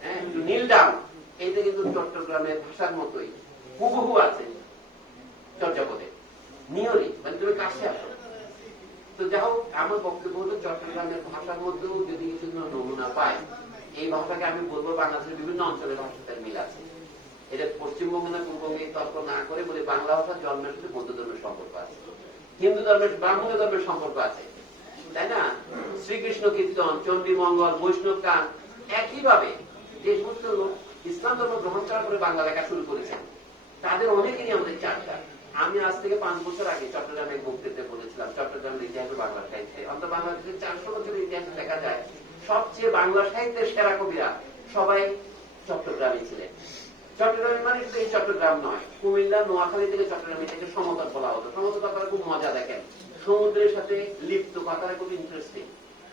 হ্যাঁ, নীল ডাউন, এইটা কিন্তু চট্টগ্রামের ভাষার মতোই হুবহু আছে চর্যাপদে। নিয়লি মানে তুমি কাছে আসো। তো যাই হোক, আমার বক্তব্য হলো চট্টগ্রামের ভাষার মধ্যেও যদি কিছু নমুনা পাই, এই ভাষাকে আমি বলবো বাংলাদেশের বিভিন্ন অঞ্চলের ভাষার সাথে মিল আছে। এটা পশ্চিমবঙ্গে না পূর্ববঙ্গে তর্ক না করে বলে বাংলা ভাষার জন্মের সাথে বৌদ্ধ ধর্মের সম্পর্ক আছে, হিন্দু ধর্মের, ব্রাহ্মণ ধর্মের সম্পর্ক আছে, তাই না? শ্রীকৃষ্ণ কীর্তন, চণ্ডী মঙ্গল, বৈষ্ণব গান, একইভাবে যে সমস্ত লোক ইসলাম ধর্ম গ্রহণ করার পরে বাংলা লেখা শুরু করেছেন, তাদের অনেকেরই আমাদের চারটা। আমি আজ থেকে 5 বছর আগে চট্টগ্রামে বক্তৃতা বলেছিলাম চট্টগ্রামের ইতিহাসে, বাংলা সাহিত্যে। অন্তত বাংলাদেশের 400 বছরের ইতিহাসে দেখা যায় সবচেয়ে বাংলা সাহিত্যের সেরা কবিরা সবাই চট্টগ্রামে ছিলেন। চট্টগ্রামের মানে শুধু এই চট্টগ্রাম নয়, কুমিল্লা, নোয়াখালী থেকে চট্টগ্রামে থেকে সমতল বলা হতো। সমতল কথাটা খুব মজা, দেখেন, সমুদ্রের সাথে লিপ্ত, কথাটা খুব ইন্টারেস্টিং।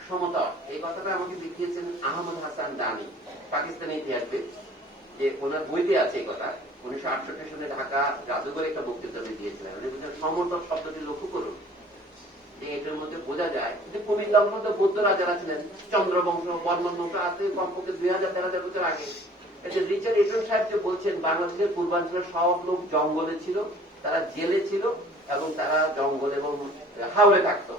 সমতল এই কথাটা আমাকে দেখিয়েছেন আহমদ হাসান দানি, পাকিস্তানি ইতিহাসবিদ, যে ওনার বইতে আছে এই কথা। 1968 সালে ঢাকা জাদুঘরে একটা বক্তৃতা দিয়েছিলেন। উনি বলছেন সমতল শব্দটি লক্ষ্য করুন, যে এটার মধ্যে বোঝা যায় যে কুমিল্লার মধ্যে বৌদ্ধ রাজারা ছিলেন, চন্দ্রবংশ, বর্মন বংশ আছে কমপক্ষে 2000-3000 বছর আগে। রিচার্ড এটন সাহেব যে বলছেন বাংলাদেশের পূর্বাঞ্চলের সব লোক জঙ্গলে ছিল, তারা জেলে ছিল, এবং তারা জঙ্গল এবং হাওড়ে থাকতো,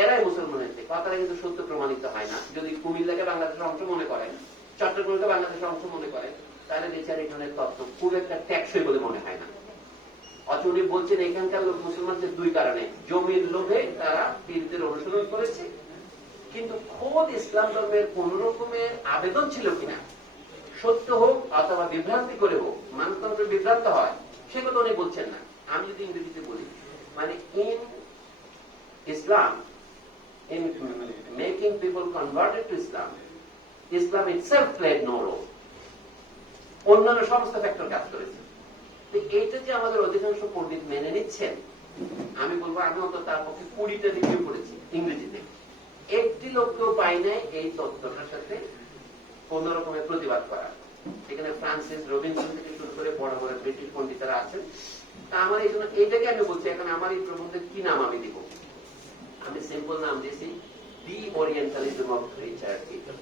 এরাই মুসলমান হয়েছে। কথাটা কিন্তু সত্য প্রমাণিত হয় না। যদি কুমিল্লাকে বাংলাদেশের অংশ মনে করেন, চট্টগ্রামকে বাংলাদেশের অংশ মনে করেন, তাহলে রিচার্ড এটনের তত্ত্ব খুব একটা ট্যাক্সই বলে মনে হয় না। অথচ উনি বলছেন এখানকার লোক মুসলমানদের 2 কারণে, জমির লোভে তারা পীরদের অনুসরণ করেছে, কিন্তু খোদ ইসলাম ধর্মের কোন রকমের আবেদন ছিল কিনা, সত্য হোক অথবা বিভ্রান্তি করে হোক, মানুষতন্ত্র বিভ্রান্ত হয়, সেগুলো উনি বলছেন না। আমি যদি ইংরেজিতে বলি, মানে in Islam, in making people converted to Islam, Islam itself played no role. অন্যান্য সমস্ত ফ্যাক্টর কাজ করেছে। এইটা যে আমাদের অধিকাংশ পণ্ডিত মেনে নিচ্ছেন, আমি বলবো আমি অন্তত তার পক্ষে 20টা রিভিউ করেছি ইংরেজিতে, একটি লোককেও পাই নাই এই তত্ত্বটার সাথে কোন রকমের প্রতিবাদ করা। এখানে ফ্রান্সিস রবিনসন থেকে শুরু করে বড় বড় ব্রিটিশ পণ্ডিতরা আছেন। তা আমার এই জন্য এইটাকে আমি বলছি, এখন আমার এই প্রবন্ধের কি নাম আমি দিব? আমি সিম্পল নাম দিয়েছি the orientalism of Richard Eaton.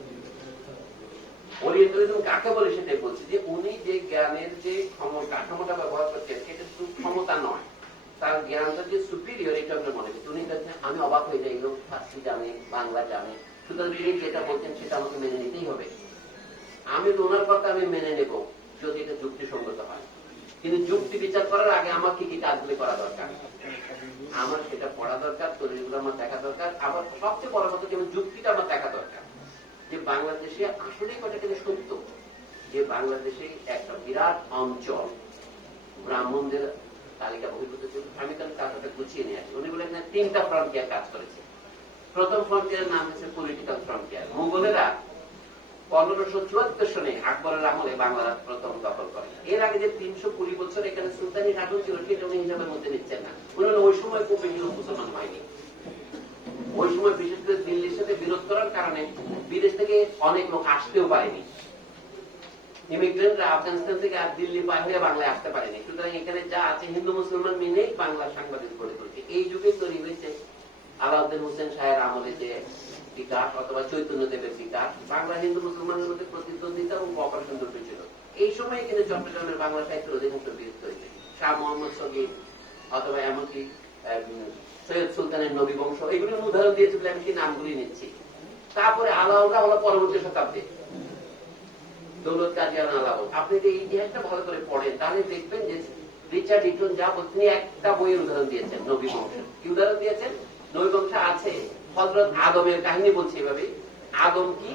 Orientalism কাকে বলে সেটাই বলছি, যে উনি যে জ্ঞানের যে কাঠামোটা ব্যবহার করছেন এটা শুধু ক্ষমতা নয়, তার জ্ঞানটা যে সুপিরিয়র এটা আমরা মনে করছি। উনি কাছে আমি অবাক হয়ে যাই, লোক ফার্সি জানে, বাংলা জানে, সুতরাং তিনি যেটা বলছেন সেটা আমাকে মেনে নিতেই হবে। আমি তো ওনার কথা আমি মেনে নেব যদি এটা যুক্তিসঙ্গত হয়, কিন্তু যুক্তি বিচার করার আগে আমার কি কি কাজগুলি করা দরকার, আমার সেটা পড়া দরকার, তরিগুলো আমার দেখা দরকার। আবার সবচেয়ে বড় কথা কি, যুক্তিটা আমার দেখা দরকার যে বাংলাদেশে আসলেই কতটা সত্য যে বাংলাদেশে একটা বিরাট অঞ্চল ব্রাহ্মণদের তালিকা বহির্ভূত ছিল। আমি তাহলে তাদেরকে গুছিয়ে নিয়ে আসি। উনি বলে এখানে 3টা ফ্রন্টিয়ার কাজ করেছে। প্রথম ফ্রন্টিয়ারের নাম হচ্ছে পলিটিক্যাল ফ্রন্টিয়ার। মুঘলেরা 1574 সনে আকবরের আমলে বাংলা প্রথম দখল করে। এর আগে যে 320 বছর এখানে সুলতানি শাসন ছিল সেটা উনি হিসাবের মধ্যে নিচ্ছেন না। উনি ওই সময় খুব বেশি লোক মুসলমান হয়নি। ওই সময় বিশেষ করে দিল্লির সাথে বিরোধ করার কারণে বিদেশ থেকে অনেক লোক আসতেও পারেনি। ইমিগ্রেন্টরা আফগানিস্তান থেকে আর দিল্লি পার হয়ে বাংলায় আসতে পারেনি। সুতরাং এখানে যা আছে হিন্দু মুসলমান মিলেই বাংলা সাংবাদিক গড়ে তুলছে। এই যুগে তৈরি হয়েছে আলাউদ্দিন হোসেন শাহের আমলে যে বিকাশ অথবা চৈতন্য দেবের বিকাশ, বাংলা হিন্দু মুসলমানের মধ্যে প্রতিদ্বন্দ্বিতা এবং অপারেশন দুটো ছিল। এই সময় কিন্তু চট্টগ্রামের বাংলা সাহিত্যের অধিকাংশ বিরোধ হয়েছে। শাহ মোহাম্মদ সগীর অথবা এমনকি সৈয়দ সুলতানের নবী বংশ, এগুলোর উদাহরণ দিয়েছে বলে আমি সেই নামগুলি নিচ্ছি। তারপরে আলাউল্লাহ হলো পরবর্তী শতাব্দী, দৌলত কাদিয়ান আলাউল। আপনি যদি এই ইতিহাসটা ভালো করে পড়েন তাহলে দেখবেন যে রিচার্ড ইটন যা তিনি একটা বইয়ের উদাহরণ দিয়েছেন নবী বংশ। কি উদাহরণ দিয়েছেন? নবী বংশ আছে হযরত আদমের কাহিনী বলছে এভাবে। আদম কি?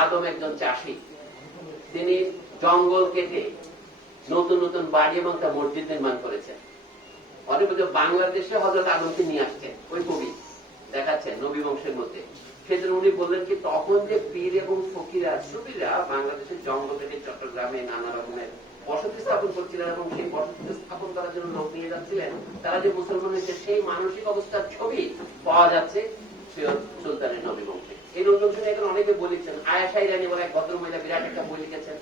আদম একজন চাষী, তিনি জঙ্গল কেটে নতুন নতুন বাড়ি এবং একটা মসজিদ নির্মাণ করেছেন। অনেক বাংলাদেশে হযরত আদমকে নিয়ে আসছেন ওই কবি দেখাচ্ছেন নবী বংশের মধ্যে। সেজন্য উনি বললেন কি তখন যে পীর এবং ফকিরা সুফিরা বাংলাদেশের জঙ্গল থেকে চট্টগ্রামে নানা রকমের বসতি স্থাপন করছিলেন এবং সেই বসতি স্থাপন করার জন্য লোক নিয়ে যাচ্ছিলেন, তারা যে মুসলমান হয়েছে সেই মানসিক অবস্থার ছবি পাওয়া যাচ্ছে সুলতানের নবী বংশে। এই রঞ্জনে এখন অনেকে বলেছেন, আয়েশা ইরানী বলে এক ভদ্রমহিলা বিরাট একটা বই লিখেছেন,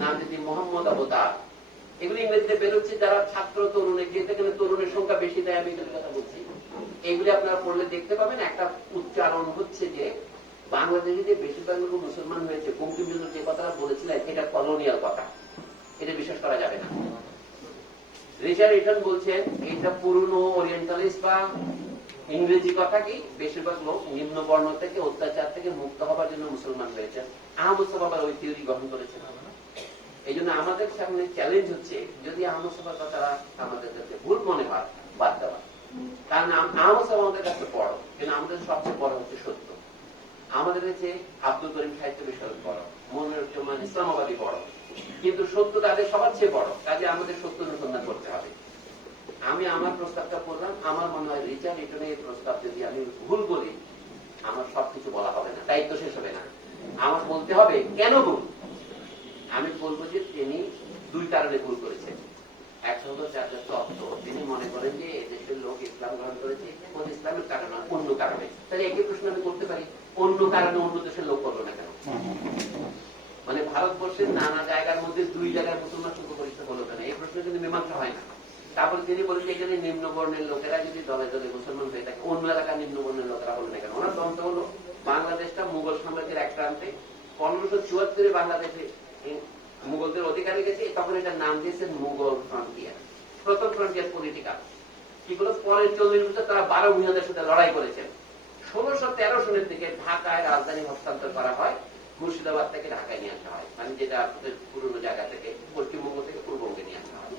নাম যদি মোহাম্মদ অবতার। এগুলো ইংরেজিতে বেরোচ্ছে। যারা ছাত্র তরুণে যেখানে তরুণের সংখ্যা বেশি দেয়, আমি এগুলোর কথা বলছি, এগুলি আপনারা পড়লে দেখতে পাবেন একটা উচ্চারণ হচ্ছে যে বাংলাদেশে যে বেশিরভাগ লোক মুসলমান হয়েছে, বঙ্কিমচন্দ্র যে কথাটা বলেছিলেন এটা কলোনিয়াল কথা, এটা বিশ্বাস করা যাবে না। রিচার্ড ইটন বলছেন এটা পুরনো ওরিয়েন্টালিস্ট বা ইংরেজি কথা, কি বেশিরভাগ লোক নিম্ন বর্ণ থেকে অত্যাচার থেকে মুক্ত হবার জন্য মুসলমান হয়েছে। আহমদ সাহাবা ওই থিওরি গ্রহণ করেছেন। এই জন্য আমাদের সামনে চ্যালেঞ্জ হচ্ছে যদি আহমদ সাহাবার কথাটা আমাদের কাছে ভুল মনে হয় বাদ দেওয়া। কারণ আহমদ সাহাব আমাদের কাছে বড়, কিন্তু আমাদের সবচেয়ে বড় হচ্ছে সত্য। আমাদের কাছে আব্দুল করিম সাহিত্য বিষয় বড়, মনিরুজ্জামান ইসলামাবাদী বড়, কিন্তু সত্য তাদের সবার চেয়ে বড়। কাজে আমাদের সত্য অনুসন্ধান করতে হবে। আমি আমার প্রস্তাবটা করলাম, আমার মনে হয় রিচার্ড ইটনের প্রস্তাব যদি আমি ভুল বলি আমার সবকিছু বলা হবে না, দায়িত্ব শেষ হবে না। আমার বলতে হবে কেন ভুল। আমি বলবো যে তিনি 2 কারণে ভুল করেছেন। এক হলো যার তত্ত্ব, তিনি মনে করেন যে এদেশের লোক ইসলাম গ্রহণ করেছে ইসলামের কারণে অন্য কারণে। তাহলে একই প্রশ্ন আমি করতে পারি, অন্য কারণে অন্য দেশের লোক করলো না কেন? মানে ভারতবর্ষের নানা জায়গার মধ্যে 2 জায়গার মুসলমান সংখ্যা পরিচয় হলো কেন? এই প্রশ্ন কিন্তু মীমাংসা হয় না। তারপরে তিনি বলেন যে এখানে নিম্ন বর্ণের লোকেরা যদি দলে দলে মুসলমান হয়ে থাকে, অন্য এলাকার নিম্ন বর্ণের লোকেরা হলো না কেন? ওনার তদন্ত হলো বাংলাদেশটা মুঘল সাম্রাজ্যের এক প্রান্তে 1574 বাংলাদেশে মুঘলদের অধিকারে গেছে, তখন এটার নাম দিয়েছেন মুঘল ফ্রন্টিয়ার। প্রথম ফ্রন্টিয়ার পলিটিক্যাল কি হলো, পরের 40 বছর তারা 12 ভূঁইয়াদের সাথে লড়াই করেছেন। 1613 সনের দিকে ঢাকায় রাজধানী হস্তান্তর করা হয়, মুর্শিদাবাদ থেকে ঢাকায় নিয়ে আসা হয়, মানে যেটা পুরনো জায়গা থেকে পশ্চিমবঙ্গ থেকে পূর্ববঙ্গে নিয়ে আসা হয়।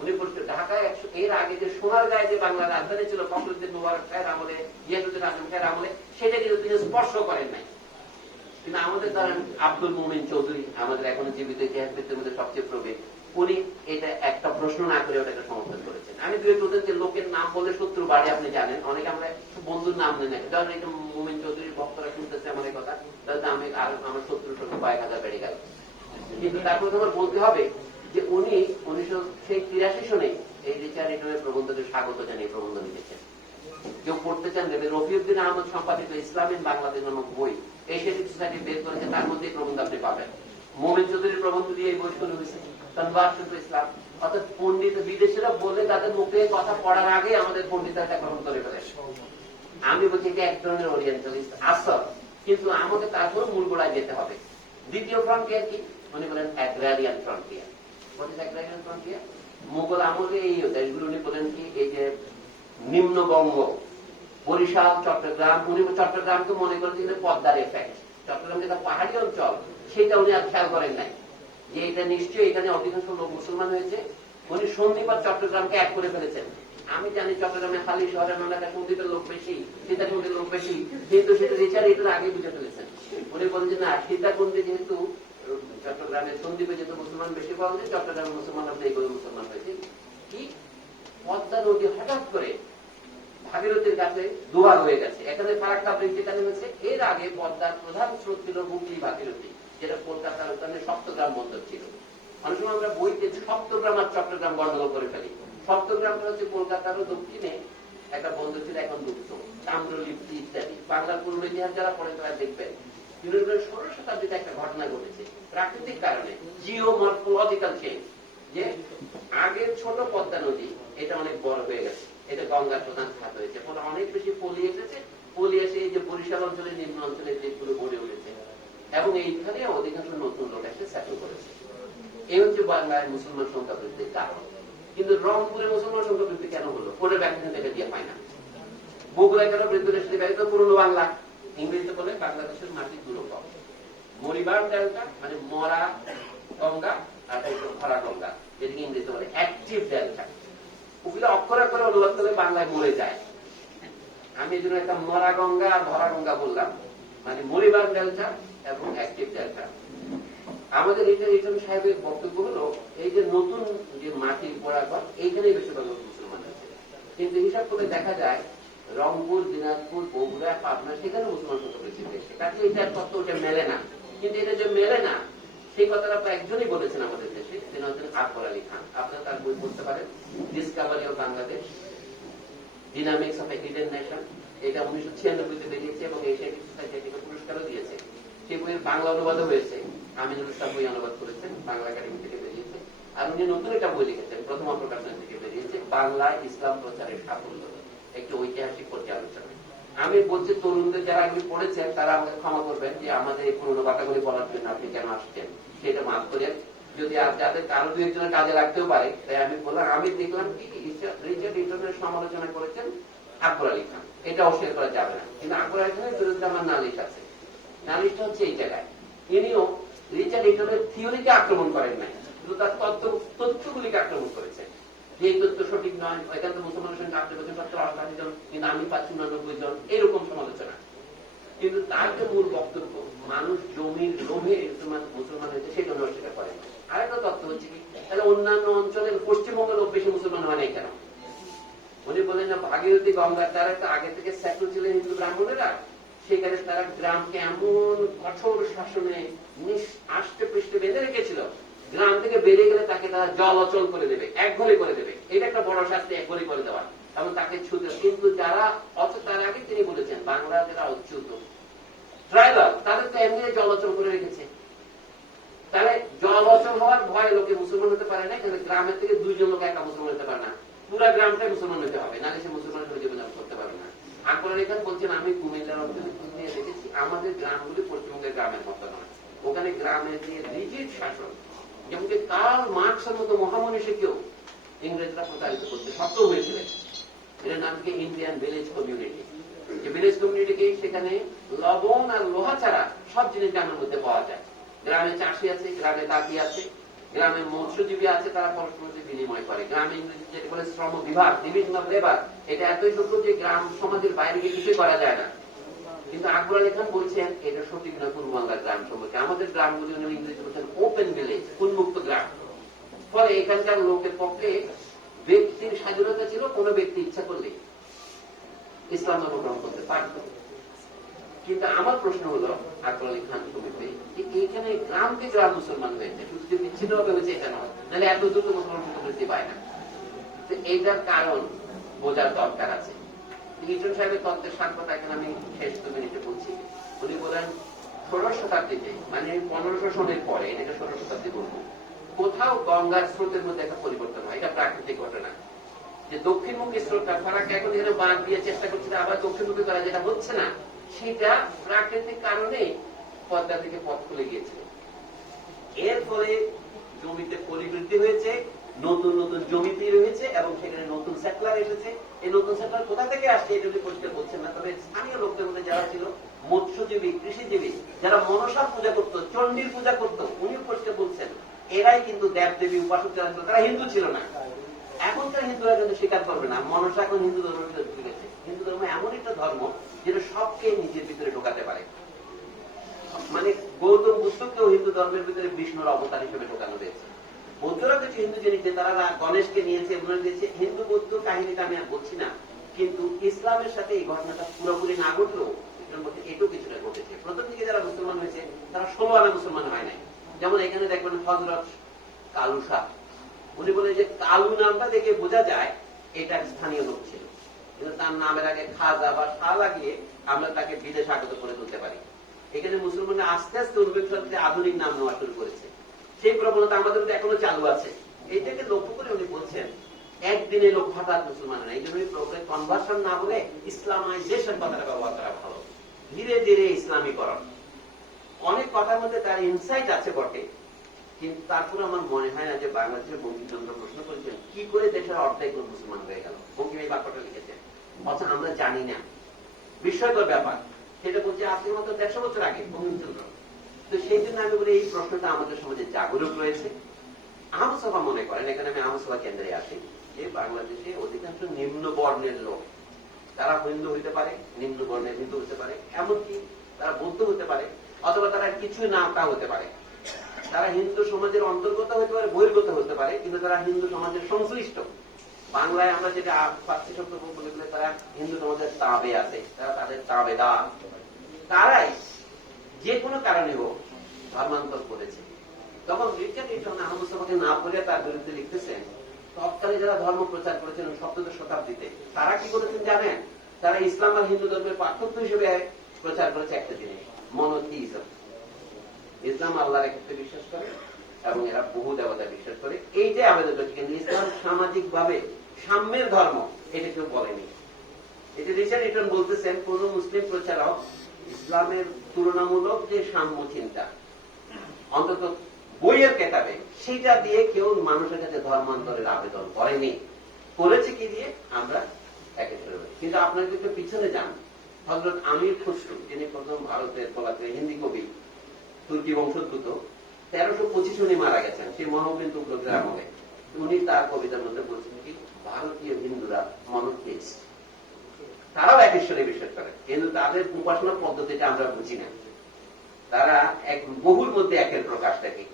উনি ঢাকায় এর আগে যে সোনার গায়ে যে বাংলা রাজধানী ছিল ফখরুদ্দিন মুবারক খায়ের আমলে, জিয়াউদ্দিন আজম খায়ের আমলে, সেটা কিন্তু তিনি স্পর্শ করেন নাই। কিন্তু আমাদের ধরেন আব্দুল মুমিন চৌধুরী, আমাদের এখনো জীবিত ইতিহাসবিদদের মধ্যে সবচেয়ে প্রবীণ, উনি এটা একটা প্রশ্ন না করে ওটাকে সমর্থন করেছেন। আমি দু একটা যে লোকের নাম বললে শত্রু বাড়ে, আপনি জানেন, অনেকে আমরা বন্ধুর নাম নেই, ধরেন এটা মুমিন চৌধুরীর ভক্তরা শুনতেছে আমার কথা, তাহলে আমি আর আমার শত্রুর সঙ্গে কয়েক হাজার বেড়ে গেল। কিন্তু তারপর তোমার বলতে হবে যে উনি 1983 সনে এই রিচার্ড ইটনের প্রবন্ধকে স্বাগত জানিয়ে প্রবন্ধ লিখেছেন। কেউ পড়তে চান দেবে, রফিউদ্দিন আহমদ সম্পাদিত ইসলাম ইন বাংলাদেশ নামক বই এশিয়াটিক সোসাইটি বের করেছে, তার মধ্যে প্রবন্ধ আপনি পাবেন। মোমিন চৌধুরীর প্রবন্ধ দিয়ে এই বই শুরু হয়েছে, কনভার্সন টু ইসলাম। অর্থাৎ পণ্ডিত বিদেশিরা বলে তাদের মুখে কথা পড়ার আগে আমাদের পণ্ডিতরা এটা গ্রহণ করে ফেলে। আমি বলছি যে এক ধরনের ওরিয়েন্টালিস্ট আসল, কিন্তু আমাকে তারপর মূল গোড়ায় যেতে হবে। দ্বিতীয় ফ্রন্টিয়ার কি? উনি বলেন agrarian frontier. Agrarian frontier Mughal আমলে এই দেশগুলো উনি বলেন কি, এই যে নিম্নবঙ্গ, বরিশাল, চট্টগ্রাম, উনি চট্টগ্রামকে মনে করেন যে পদ্মার এফেক্ট। চট্টগ্রাম যেটা পাহাড়ি অঞ্চল সেটা উনি আর খেয়াল করেন নাই, যে এটা নিশ্চয়ই এখানে অধিকাংশ লোক মুসলমান হয়েছে। উনি সন্দ্বীপ আর চট্টগ্রামকে এক করে ফেলেছেন। আমি জানি চট্টগ্রামে খালি শহরের এলাকায় সন্দ্বীপের লোক বেশি, সীতাকুণ্ডের লোক বেশি, কিন্তু সেটা রিচার এটার আগে বুঝে ফেলেছেন। উনি বলেন যে না, সীতাকুণ্ডে যেহেতু চট্টগ্রামের সন্দ্বীপে যেহেতু মুসলমান বেশি পাওয়া যায়, চট্টগ্রামের মুসলমান হচ্ছে এইগুলো মুসলমান হয়েছে। কি পদ্মা নদী হঠাৎ করে ভাগীরথীর কাছে দুয়ার হয়ে গেছে, এখানে ফারাক্কা ব্রিজ যেটা নেমেছে, এর আগে পদ্মার প্রধান স্রোত ছিল হুগলি ভাগীরথী, যেটা কলকাতার ওখানে সপ্তগ্রাম বন্দর ছিল। অনেক সময় আমরা বইতে সপ্তগ্রাম আর চট্টগ্রাম গন্ডগোল করে ফেলি। সপ্তগ্রামটা হচ্ছে কলকাতারও দক্ষিণে একটা বন্দর ছিল, এখন দুঃখ তাম্রলিপ্তি ইত্যাদি। বাংলার পূর্ব ইতিহাস যারা পড়ে তারা দেখবেন 16 শতাব্দীতে একটা ঘটনা ঘটেছে প্রাকৃতিক কারণে, জিওমরফোলজিক্যাল চেঞ্জ, যে আগের ছোট পদ্মা নদী এটা অনেক বড় হয়ে গেছে, এটা গঙ্গার প্রধান খাত হয়েছে, ফলে অনেক বেশি পলি এসেছে। পলি এসে এই যে বরিশাল অঞ্চলের নিম্ন অঞ্চলের দেশগুলো গড়ে উঠেছে, এবং এইখানে অধিকাংশ নতুন লোক এসে সেটেল করেছে। এই হচ্ছে বাংলায় মুসলমান সংখ্যা বৃদ্ধির কারণ। কিন্তু রংপুরে মুসলমান সংখ্যা বৃদ্ধি কেন হলো? পরে ব্যাখ্যা দেখা দিয়ে পায় না। বগুড়ায় কেন বৃদ্ধি হয়েছে? ব্যাখ্যা তো পুরনো বাংলা, ইংরেজিতে বলে বাংলাদেশের মাটির দুরকম, মরিবার ডেল্টা মানে মরা গঙ্গা, আর ভরা গঙ্গা, যেটাকে ইংরেজিতে বলে অ্যাক্টিভ ডেল্টা। ওগুলো অক্ষর অক্ষরে অনুবাদ করলে বাংলায় মরে যায়। আমি এই জন্য একটা মরা গঙ্গা আর ভরা গঙ্গা বললাম, মানে মরিবার ডেল্টা এবং অ্যাক্টিভ ডেল্টা। আমাদের রিটার্ন সাহেবের বক্তব্য হলো এই যে নতুন যে মাটির পোড়াঘর, এইখানে বেশিরভাগ মুসলমান আছে, কিন্তু হিসাব করে দেখা যায় রংপুর, দিনাজপুর, বগুড়া, পাবনা সেখানে মুসলমান সংখ্যা বেশি দেশে। কাছে এটার তত্ত্ব ওটা মেলে না। কিন্তু এটা যে মেলে না সেই কথাটা প্রায় একজনই বলেছেন আমাদের দেশে, তিনি হচ্ছেন আকবর আলী খান। আপনারা তার বই পড়তে পারেন, Discovery of Bangladesh, dynamics of A hidden nation. এটা 1996-তে বেরিয়েছে এবং এশিয়া সোসাইটি থেকে পুরস্কারও দিয়েছে। সেই বইয়ের বাংলা অনুবাদও হয়েছে, আমিনুল ইসলাম বই অনুবাদ করেছেন, বাংলা একাডেমি থেকে বেরিয়েছে। আর উনি নতুন একটা বই লিখেছেন, প্রথম প্রকাশনা থেকে বেরিয়েছে, বাংলায় ইসলাম প্রচারের সাফল্য, একটি ঐতিহাসিক পর্যালোচনা। আমি বলছি তরুণদের যারা এগুলি পড়েছেন তারা আমাকে ক্ষমা করবেন যে আমাদের এই পুরোনো কথাগুলি বলার জন্য আপনি কেন আসছেন সেটা মাফ করেন, যদি যাদের কারো দু একজনের কাজে লাগতেও পারে। তাই আমি বললাম, আমি দেখলাম কি রিচার্ড ইটনের সমালোচনা করেছেন আকবর আলী খান, এটা অস্বীকার করা যাবে না। কিন্তু আকবর আলী খানের বিরুদ্ধে আমার নালিশ আছে। নালিশটা হচ্ছে এই জায়গায়, ইনিও রিচার্ড ইটনের থিওরিকে আক্রমণ করেন নাই, কিন্তু তার তথ্যগুলিকে আক্রমণ করেছেন। যে তথ্য সঠিক নয়, এখান থেকে মুসলমানের সঙ্গে 80 জন, কিন্তু আমি পাচ্ছি 99 জন, এরকম সমালোচনা। কিন্তু তার যে মূল বক্তব্য, মানুষ জমির লোভে মুসলমান হয়েছে সেই জন্য অস্বীকার করে। আরেকটা তত্ত্ব হচ্ছে কি, তাহলে অন্যান্য অঞ্চলের পশ্চিমবঙ্গের লোক বেশি মুসলমান হয় নাই কেন? উনি বলেন না, ভাগীরথী গঙ্গা তারা তো আগে থেকে সেটেল ছিলেন হিন্দু ব্রাহ্মণেরা, সেখানে তারা গ্রামকে এমন কঠোর শাসনে আষ্টে পৃষ্ঠে বেঁধে রেখেছিল, গ্রাম থেকে বেরিয়ে গেলে তাকে তারা জল অচল করে দেবে, এক ঘরে করে দেবে। এটা একটা বড় শাস্তি, এক ঘরে করে দেওয়া, এবং তাকে ছুটে। কিন্তু যারা তার আগে তিনি বলেছেন বাংলা যারা অচ্যুত ট্রাইবাল, তাদের তো এমনি জল অচল করে রেখেছে। তাহলে জল অচল হওয়ার ভয়ে লোকে মুসলমান হতে পারে না, কিন্তু গ্রামের থেকে 2 জন লোক একা মুসলমান হতে পারে না, পুরা গ্রামটাই মুসলমান হতে হবে, নাহলে সে মুসলমানের সঙ্গে জীবনযাপন করতে পারবে না। আকবর আলী খান বলছেন, আমি কুমিল্লার অঞ্চলে নিয়ে দেখেছি, আমাদের গ্রামগুলি পশ্চিমবঙ্গের গ্রামের মতো নয়। ওখানে গ্রামের যে রিজিড শাসন, যেমন কার্ল মার্কসের মতো মহামনীষীকেও ইংরেজরা প্রতারিত করতে সক্ষম হয়েছিলেন। এটার নাম কি ইন্ডিয়ান ভিলেজ কমিউনিটি। যে ভিলেজ কমিউনিটিকে সেখানে লবণ আর লোহা ছাড়া সব জিনিস গ্রামের মধ্যে পাওয়া যায়। গ্রামে চাষি আছে, গ্রামে তাঁতি আছে, গ্রামে মৎস্যজীবী আছে, তারা পরস্পর বিনিময় করে। গ্রামে ইংরেজি যেটা বলে শ্রম বিভাগ, ডিভিশন অফ লেবার, এটা এতই সূক্ষ্ম যে গ্রাম সমাজের বাইরে গিয়ে কিছুই করা যায় না। কিন্তু আকবর আলী খান বলছেন এটা সঠিক না পূর্ববাংলার গ্রাম সম্পর্কে। আমাদের গ্রামগুলি ইংরেজি বলছেন ওপেন ভিলেজ, উন্মুক্ত গ্রাম। ফলে এখানকার লোকের পক্ষে ব্যক্তির স্বাধীনতা ছিল, কোন ব্যক্তি ইচ্ছা করলে ইসলাম ধর্ম গ্রহণ করতে পারত। কিন্তু আমার প্রশ্ন হলো আকবর আলী খান সমিতি, এইখানে গ্রামকে গ্রাম মুসলমান হয়েছে, শুধু যে বিচ্ছিন্ন ভাবে হয়েছে এটা নয়, নাহলে এত দ্রুত মুসলমান বৃদ্ধি পায় না। তো এইটার কারণ বোঝার দরকার আছে। ইটন সাহেবের তত্ত্বের সাক্ষ্যটা এখন আমি শেষ 2 মিনিটে বলছি। উনি বলেন ষোড়শ শতাব্দীতে, মানে 1500 সনের পরে, এটাকে ষোড়শ শতাব্দী বলবো, কোথাও গঙ্গার স্রোতের মধ্যে একটা পরিবর্তন হয়। এটা প্রাকৃতিক ঘটনা, যে দক্ষিণমুখী স্রোতটা ফারাক এখন এখানে বাঁধ দিয়ে চেষ্টা করছে আবার দক্ষিণমুখী করা, যেটা হচ্ছে না, সেটা প্রাকৃতিক কারণে পদ্মা থেকে পথ খুলে গিয়েছিল। এর ফলে জমিতে পরিবৃদ্ধি হয়েছে, নতুন নতুন জমি তৈরি হয়েছে এবং সেখানে নতুন সেটলার এসেছে। এই নতুন সেটলার কোথা থেকে আসছে এটা উনি পরিষ্কার বলছেন না, তবে স্থানীয় লোকদের মধ্যে যারা ছিল মৎস্যজীবী, কৃষিজীবী, যারা মনসার পূজা করতো, চণ্ডীর পূজা করতো, উনি পরিষ্কার বলছেন এরাই কিন্তু দেব দেবী উপাসক যারা ছিল তারা হিন্দু ছিল না। এখনকার হিন্দুরা কিন্তু স্বীকার করবে না মনসা এখন হিন্দু ধর্মের ভিতরে ঢুকে গেছে। হিন্দু ধর্ম এমন একটা ধর্ম যেটা সবকে নিজের ভিতরে ঢোকাতে পারে। মানে গৌতম বুদ্ধকেও হিন্দু ধর্মের ভিতরে বিষ্ণুর অবতার হিসেবে ঢোকানো হয়েছে। বৌদ্ধরা কিছু হিন্দু জিনিস তারা গণেশকে নিয়েছে, এগুলো দিয়েছে। হিন্দু বৌদ্ধ কাহিনীটা আমি আর বলছি না, কিন্তু ইসলামের সাথে এই ঘটনাটা পুরোপুরি না ঘটলেও এটার মধ্যে এটাও কিছুটা ঘটেছে। প্রথম দিকে যারা মুসলমান হয়েছে তারা 16 আনা মুসলমান হয় নাই। যেমন এখানে দেখবেন হযরত কালু শাহ, উনি বলে যে কালু নামটা দেখে বোঝা যায় এটা স্থানীয় লোক ছিল, কিন্তু তার নামের আগে খাজা বা শাহ লাগিয়ে আমরা তাকে বিদেশ আগত করে তুলতে পারি। এখানে মুসলমানরা আস্তে আস্তে 19 শতাব্দীতে আধুনিক নাম নেওয়া শুরু করেছে। সেই প্রবণতা আমাদের মধ্যে এখনো চালু আছে। এইটাকে লক্ষ্য করে উনি বলছেন একদিনে লোক হঠাৎ মুসলমান হয় না। এই জন্য কনভার্সন না বলে ইসলামাইজেশন কথাটা ব্যবহার করা ভালো। ধীরে ধীরে ইসলামীকরণ। অনেক কথার মধ্যে তার ইনসাইট আছে বটে, কিন্তু তারপরে আমার মনে হয় না যে বাংলাদেশের বঙ্কিমচন্দ্র প্রশ্ন করেছেন কি করে দেশের অর্ধেক লোক মুসলমান হয়ে গেল। বঙ্কিম এই বাক্যটা লিখেছেন, অথচ আমরা জানি না। বিস্ময়কর ব্যাপার। সেটা বলছে আজকের মতো 150 বছর আগে বঙ্কিমচন্দ্র। তো সেই জন্য আমি বলি এই প্রশ্নটা আমাদের সমাজে জাগরুক রয়েছে। আহমসভা মনে করেন, এখানে আমি আহমসভা কেন্দ্রে আসি, যে বাংলাদেশে অধিকাংশ নিম্ন বর্ণের লোক, তারা হিন্দু হইতে পারে, নিম্ন বর্ণের হিন্দু হতে পারে, এমনকি তারা বৌদ্ধ হতে পারে, অথবা তারা কিছুই না তা হতে পারে। তারা হিন্দু সমাজের অন্তর্গত হতে পারে, বহির্গত হতে পারে, কিন্তু তারা হিন্দু সমাজের সংশ্লিষ্ট। বাংলায় আমরা যেটা পাচ্ছি শব্দ বলে গেলে তারা হিন্দু সমাজের তাবে আছে, তারা তাদের তাবেদার। তারাই যে কোনো কারণে হোক ধর্মান্তর করেছে। তখন রিচার্ড ইটন আহমদকে না পড়ে তার বিরুদ্ধে লিখতেছেন, তৎকালে যারা ধর্ম প্রচার করেছেন 17 শতাব্দীতে, তারা কি করেছেন জানেন? তারা ইসলাম আর হিন্দু ধর্মের পার্থক্য হিসেবে প্রচার করেছে একটা জিনিস, মনোথিইজম। ইসলাম আল্লাহর একত্বে বিশ্বাস করে এবং এরা বহু দেবতা বিশ্বাস করে, এইটাই আবেদন করছে। কিন্তু ইসলাম সামাজিক ভাবে সাম্যের ধর্ম, এটা কেউ বলেনি। এটা রিচার্ড ইটন বলতেছেন, কোন মুসলিম প্রচারক ইসলামের তুলনামূলক যে সাম্য চিন্তা অন্তত বইয়ের কেতাবে, সেটা দিয়ে কেউ মানুষের কাছে ধর্মান্তরের আবেদন করেনি। করেছে কি দিয়ে? আমরা একেবারে। কিন্তু আপনাকে একটু পিছনে যান, হযরত আমির খুসরো, যিনি প্রথম ভারতের বলাতে হিন্দি কবি, তুর্কি বংশোদ্ভূত, 1325 উনি মারা গেছেন, সেই মনোবিন তুগলকের আমলে। উনি তার কবিতার মধ্যে বলছেন কি, ভারতীয় হিন্দুরা মনোথিইস্ট, তারাও এক ঈশ্বরে বিশ্বাস করে, কিন্তু তাদের উপাসনা পদ্ধতিটা আমরা বুঝি না। তারা এক বহুর মধ্যে একের প্রকাশ দেখে।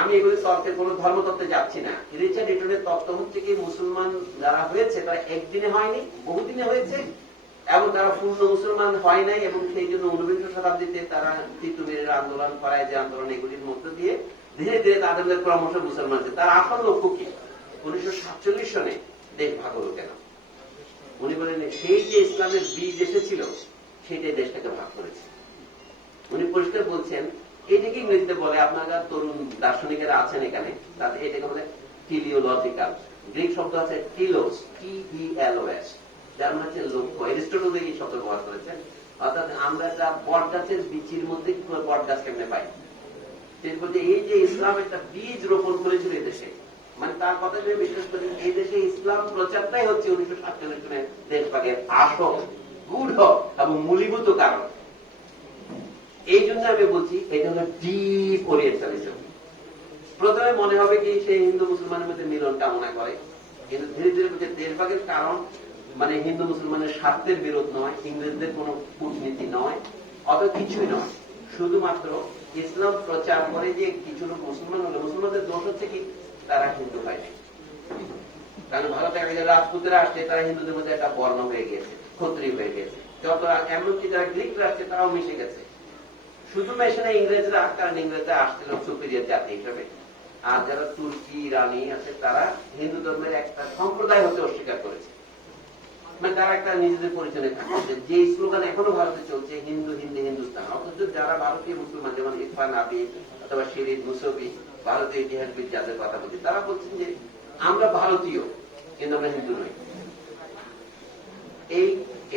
আমি এগুলি তর্কের কোন ধর্মতত্ত্বে যাচ্ছি না। রিচার্ড ইটনের তত্ত্ব হচ্ছে কি, মুসলমান যারা হয়েছে তারা একদিনে হয়নি, বহুদিনে হয়েছে, এবং তারা পূর্ণ মুসলমান হয় নাই, এবং সেই জন্য 19 শতাব্দীতে তারা তিতুমিরের আন্দোলন, করায় যে আন্দোলন, এগুলির মধ্য দিয়ে ধীরে ধীরে তাদের ক্রমশ মুসলমান হচ্ছে। তার আসল লক্ষ্য কি? 1947 সনে দেশ ভাগ হলো কেন? উনি বলেন সেই যে ইসলামের বীজ এসেছিল সেটাই দেশটাকে ভাগ করেছে। উনি পরিষ্কার বলছেন, এটাকে ইংরেজিতে বলে, আপনারা তরুণ দার্শনিকেরা আছেন এখানে, তাদের এটাকে বলে টিলিওলজিক্যাল। গ্রিক শব্দ আছে টিলোস, TELOS, যার মানে হচ্ছে লক্ষ্য। এরিস্টটল এই শব্দ ব্যবহার করেছেন। অর্থাৎ আমরা একটা বট গাছের বীজের মধ্যে কি করে বট গাছ কেমনে পাই, এই যে ইসলাম একটা বীজ রোপণ করেছিল এই দেশে, মানে তার কথা যদি বিশ্বাস করি, এই দেশে ইসলাম প্রচারটাই হচ্ছে 1947 সনে দেশভাগের আসল, গূঢ় এবং মূলীভূত কারণ। এই জন্য আমি বলছি এটা হলো ডিপ ওরিয়েন্টালিজম। প্রথমে মনে হবে কি সেই হিন্দু মুসলমানের মধ্যে মিলন কামনা করে, কিন্তু ধীরে ধীরে বলছে দেশভাগের কারণ মানে হিন্দু মুসলমানের স্বার্থের বিরোধ নয়, ইংরেজদের কোন কূটনীতি নয়, অত কিছুই নয়, শুধুমাত্র ইসলাম প্রচার করে যে কিছু লোক মুসলমান হলো। মুসলমানদের দোষ হচ্ছে কি, তারা হিন্দু হয়নি। কারণ ভারতে রাজপুতরা আসছে, তারা হিন্দুদের মধ্যে একটা বর্ণ হয়ে গিয়েছে, ক্ষত্রিয় হয়ে গেছে। যত এমনকি যারা গ্রিকরা আসছে তারাও মিশে গেছে। শুধু মেশে না ইংরেজরা, কারণ ইংরেজরা আসছিল সুপিরিয়র জাতি হিসেবে, আর যারা তুর্কি, ইরানি আছে তারা হিন্দু ধর্মের একটা সম্প্রদায় হতে অস্বীকার করেছে। মানে তারা একটা নিজেদের পরিচয় থাকছে, যে স্লোগান এখনো ভারতে চলছে, হিন্দু হিন্দি হিন্দুস্তান। অথচ যারা ভারতীয় মুসলমান যেমন ইরফান আবিদ অথবা শিরিন মুসবি, ভারতীয় ইতিহাসবিদ যাদের কথা বলছি, তারা বলছেন যে আমরা ভারতীয় কিন্তু আমরা হিন্দু নই।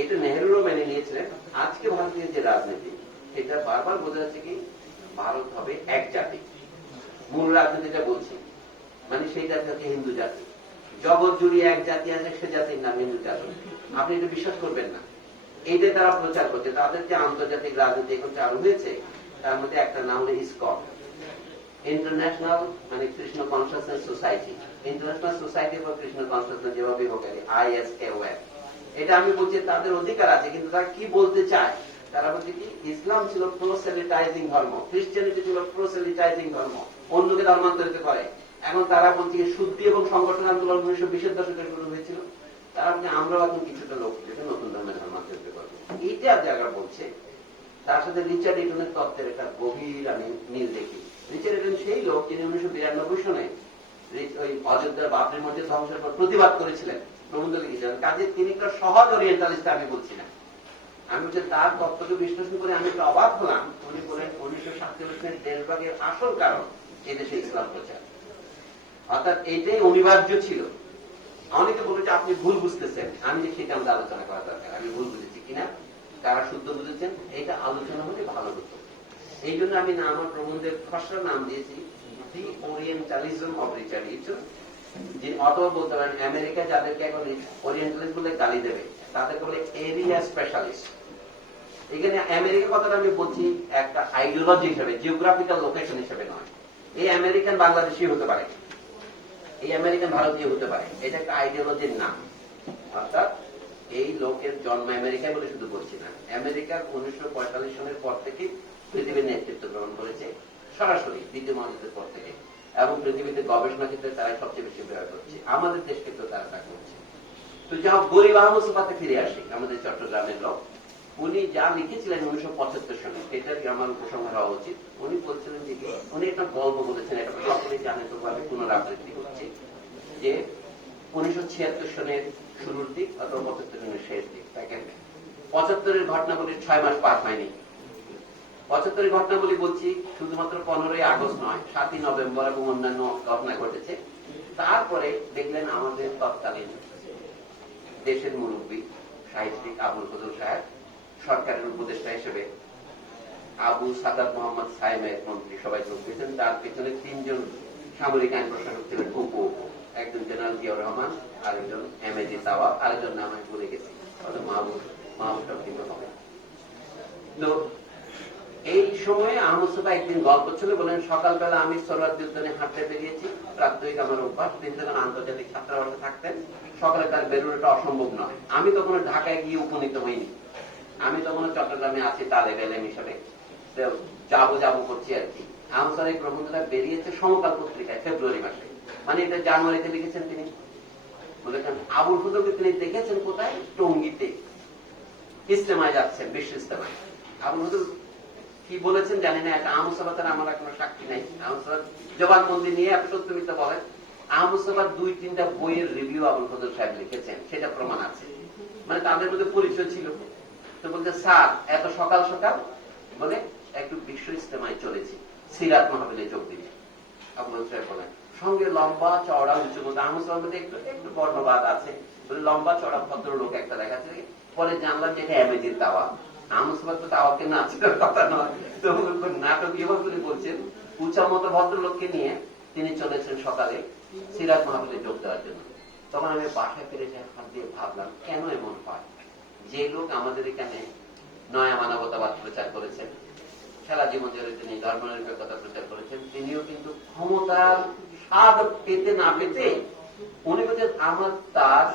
এটা নেহরুরও মেনে নিয়েছিলেন। আজকে ভারতীয় যে রাজনীতি, এটা বারবার বোঝা যাচ্ছে কি ভারত হবে এক জাতি। মূল রাজনীতিটা বলছি, মানে সেই জাতি হচ্ছে হিন্দু জাতি। জগৎ জুড়িয়ে এক জাতি আছে, সে জাতির নাম হিন্দু জাতি। আপনি এটা বিশ্বাস করবেন না। এইটাই তারা প্রচার করছে। তাদের যে আন্তর্জাতিক রাজনীতি এখন চালু হয়েছে, তার মধ্যে একটা নাম হলো ইসকন, ইন্টারন্যাশনাল মানে Krishna consciousness society, international society for Krishna consciousness, যেভাবে হোক ISKON। এটা আমি বলছি তাদের অধিকার আছে, কিন্তু তারা কি বলতে চায়? তারা বলছে কি ইসলাম ছিল প্রোসেলিটাইজিং ধর্ম, খ্রিস্টানিটি ছিল প্রোসেলিটাইজিং ধর্ম, অন্যকে ধর্মান্তরিত করে। এখন তারা বলছে শুদ্ধি এবং সংগঠন আন্দোলন 1920-এর দশকে শুরু হয়েছিল। তারা বলছে আমরাও এখন কিছুটা লোক নতুন ধর্মের ধর্মান্তরিত করবো। এইটা যারা বলছে, তার সাথে রিচার্ড ইটনের তত্ত্বের একটা গভীর আমি মিল দেখি। রিচার্ড ইটন সেই লোক যিনি 1992 সনে ওই অযোধ্যার বাবরি মসজিদ ধ্বংসের পর প্রতিবাদ করেছিলেন, প্রবন্ধ লিখেছিলেন। কাজে তিনি একটা সহজ ওরিয়েন্টালিস্ট আমি বলছি না। আমি হচ্ছে তার তত্ত্বকে বিশ্লেষণ করে আমি একটু অবাক হলাম। উনি বলেন 1947 দেশভাগের আসল কারণ এদেশে ইসলাম প্রচার, অর্থাৎ এইটাই অনিবার্য ছিল। অনেকে বলে যে আপনি ভুল বুঝতেছেন। আমি যে সেটা আমাদের আলোচনা করা দরকার, আমি ভুল বুঝেছি কিনা, কারা শুদ্ধ বুঝেছেন, এটা আলোচনা হলে ভালো হতো। এই জন্য আমি না আমার প্রবন্ধের খসড়া নাম দিয়েছি the Orientalism of Richard Eaton. যে অথবা বলতে পারেন আমেরিকা যাদেরকে এখন ওরিয়েন্টালিস্ট বলে গালি দেবে, তাদেরকে বলে এরিয়া স্পেশালিস্ট। এখানে আমেরিকা কথাটা আমি বলছি একটা আইডিওলজি হিসেবে, জিওগ্রাফিক্যাল লোকেশন হিসেবে নয়। এই আমেরিকান বাংলাদেশি হতে পারে, এই আমেরিকান ভারতীয় হতে পারে, এটা একটা আইডিওলজির নাম। অর্থাৎ এই লোকের জন্ম আমেরিকায় বলে শুধু বলছি না, আমেরিকা 1945 সনের পর থেকে পৃথিবীর নেতৃত্ব গ্রহণ করেছে সরাসরি দ্বিতীয় মহাযুদ্ধের পর থেকে, এবং পৃথিবীতে গবেষণা ক্ষেত্রে তারা সবচেয়ে বেশি ব্যয় করছে, আমাদের দেশ ক্ষেত্রে তারা তা করছে। তো যা গরিব আহমদ মুস্তফাতে ফিরে আসি, আমাদের চট্টগ্রামের লোক, উনি যা লিখেছিলেন 1975 সনে, এটা আমার উপসংহার হওয়া উচিত। উনি বলছিলেন যে উনি একটা গল্প বলেছেন, এটা সকলে জানে, তো ভাবে পুনরাবৃত্তি হচ্ছে, যে 1976 সনের শুরুর দিক অথবা 75 সনের শেষ দিক, 75-এর ঘটনাগুলি 6 মাস পার হয়নি। 75-এর ঘটনাগুলি বলছি শুধুমাত্র 15ই আগস্ট নয়, 7ই নভেম্বর এবং অন্যান্য ঘটনা ঘটেছে। তারপরে দেখলেন আমাদের তৎকালীন দেশের মুরব্বী সাহিত্যিক আবুল ফজল সাহেব সরকারের উপদেষ্টা হিসেবে আবু সাদাত মোহাম্মদ সাইমের মন্ত্রী সবাই যোগ দিয়েছেন। তার পেছনে 3 জন সামরিক আইন প্রশাসক ছিলেন, একজন জেনারেল জিয়াউর রহমান, আরেকজন MAG তাওয়া, আরেকজন নাম আমি ভুলে গেছি, মাহবুব হবে। তো এই সময়ে আহমদ মুস্তফা একদিন গল্প ছিল, বলেন সকালবেলা আমি সোহরাওয়ার্দী উদ্যানে হাঁটতে বেরিয়েছি, প্রাত্যহিক আমার অভ্যাস। তিনি তখন আন্তর্জাতিক ছাত্রাবাসে থাকতেন, সকালে তার বেরোনোটা অসম্ভব নয়। আমি তখন ঢাকায় গিয়ে উপনীত হইনি, আমি তখন চট্টগ্রামে আছি তালেব এলেম হিসাবে, যাবো করছি আর কি। আহমদ মুস্তফা এই প্রবন্ধটা বেরিয়েছে সমকাল পত্রিকায় ফেব্রুয়ারি মাসে, মানে এটা জানুয়ারিতে লিখেছেন তিনি। বলেছেন আবুল ফজলকে তিনি দেখেছেন কোথায়, টঙ্গীতে ইজতেমায় যাচ্ছেন, বিশ্ব ইজতেমায়। আবুল ফজল কি বলেছেন জানি না, এটা আহমদ মুস্তফা তার আমার কোনো সাক্ষী নাই। আহমদ মুস্তফা জবানবন্দি নিয়ে আপনি সত্য মিথ্যা বলেন। আহমদ মুস্তফার 2-3টা বইয়ের রিভিউ আবুল ফজল সাহেব লিখেছেন, সেটা প্রমাণ আছে, মানে তাদের মধ্যে পরিচয় ছিল। তো বলতে স্যার এত সকাল সকাল বলে একটু বিশ্ব ইজতেমায় চলেছি, সিরাত মাহফিলে যোগ দিবে। আবুল সাহেব বলেন সঙ্গে লম্বা চওড়া উঁচু মতো, আহমদ মুস্তফার মধ্যে একটু একটু বর্ণবাদ আছে, বলে লম্বা চওড়া ভদ্রলোক একটা দেখাচ্ছে। পরে জানলাম যে এটা MAG তাওয়া। আহমদ মুস্তফা তো তাওয়াকে নাচের কথা নয়, তো নাটকীয় ভাবে বলছেন উঁচা মতো ভদ্রলোককে নিয়ে তিনি চলেছেন সকালে সিরাত মাহফিলে যোগ দেওয়ার জন্য। তখন আমি বাসায় ফিরে হাত দিয়ে ভাবলাম কেন এমন হয়, যে লোক আমাদের এখানে নয়া মানবতাবাদ প্রচার করেছেন, খেলা জীবন জুড়ে তিনি ধর্মনিরপেক্ষতা প্রচার করেছেন, তিনিও কিন্তু ক্ষমতার স্বাদ পেতে না পেতে উনি বলছেন আমার তার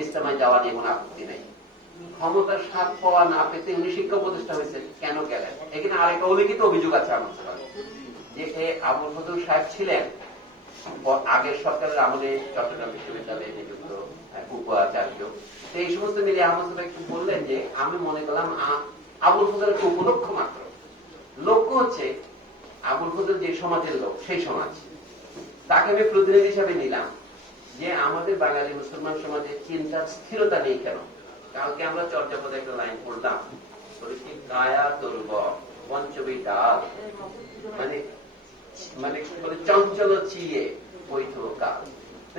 ইজতেমায় যাওয়া নিয়ে কোনো আপত্তি নেই। ক্ষমতার স্বাদ পাওয়া না পেতে উনি শিক্ষা উপদেষ্টা হয়েছেন, কেন গেলেন? এখানে আরেকটা উল্লিখিত অভিযোগ আছে আমার যে আবুল ফজল সাহেব ছিলেন আগের সরকারের আমলে চট্টগ্রাম বিশ্ববিদ্যালয়ে নিযুক্ত উপাচার্য। এই সমস্ত মিলে আহমদ মুস্তফা একটু বললেন যে আমি মনে করলাম আবুল ফজলের উপলক্ষ মাত্র, লক্ষ্য হচ্ছে আবুল ফজল যে সমাজের লোক সেই সমাজ, তাকে আমি প্রতিনিধি হিসাবে নিলাম যে আমাদের বাঙালি মুসলমান সমাজে চিন্তার স্থিরতা নেই কেন, কালকে আমরা চর্যাপদে একটা লাইন পড়লাম, বলেছি কায়া তরুব পঞ্চমী ডাল, মানে মানে চঞ্চল চিয়ে বৈধ কাল।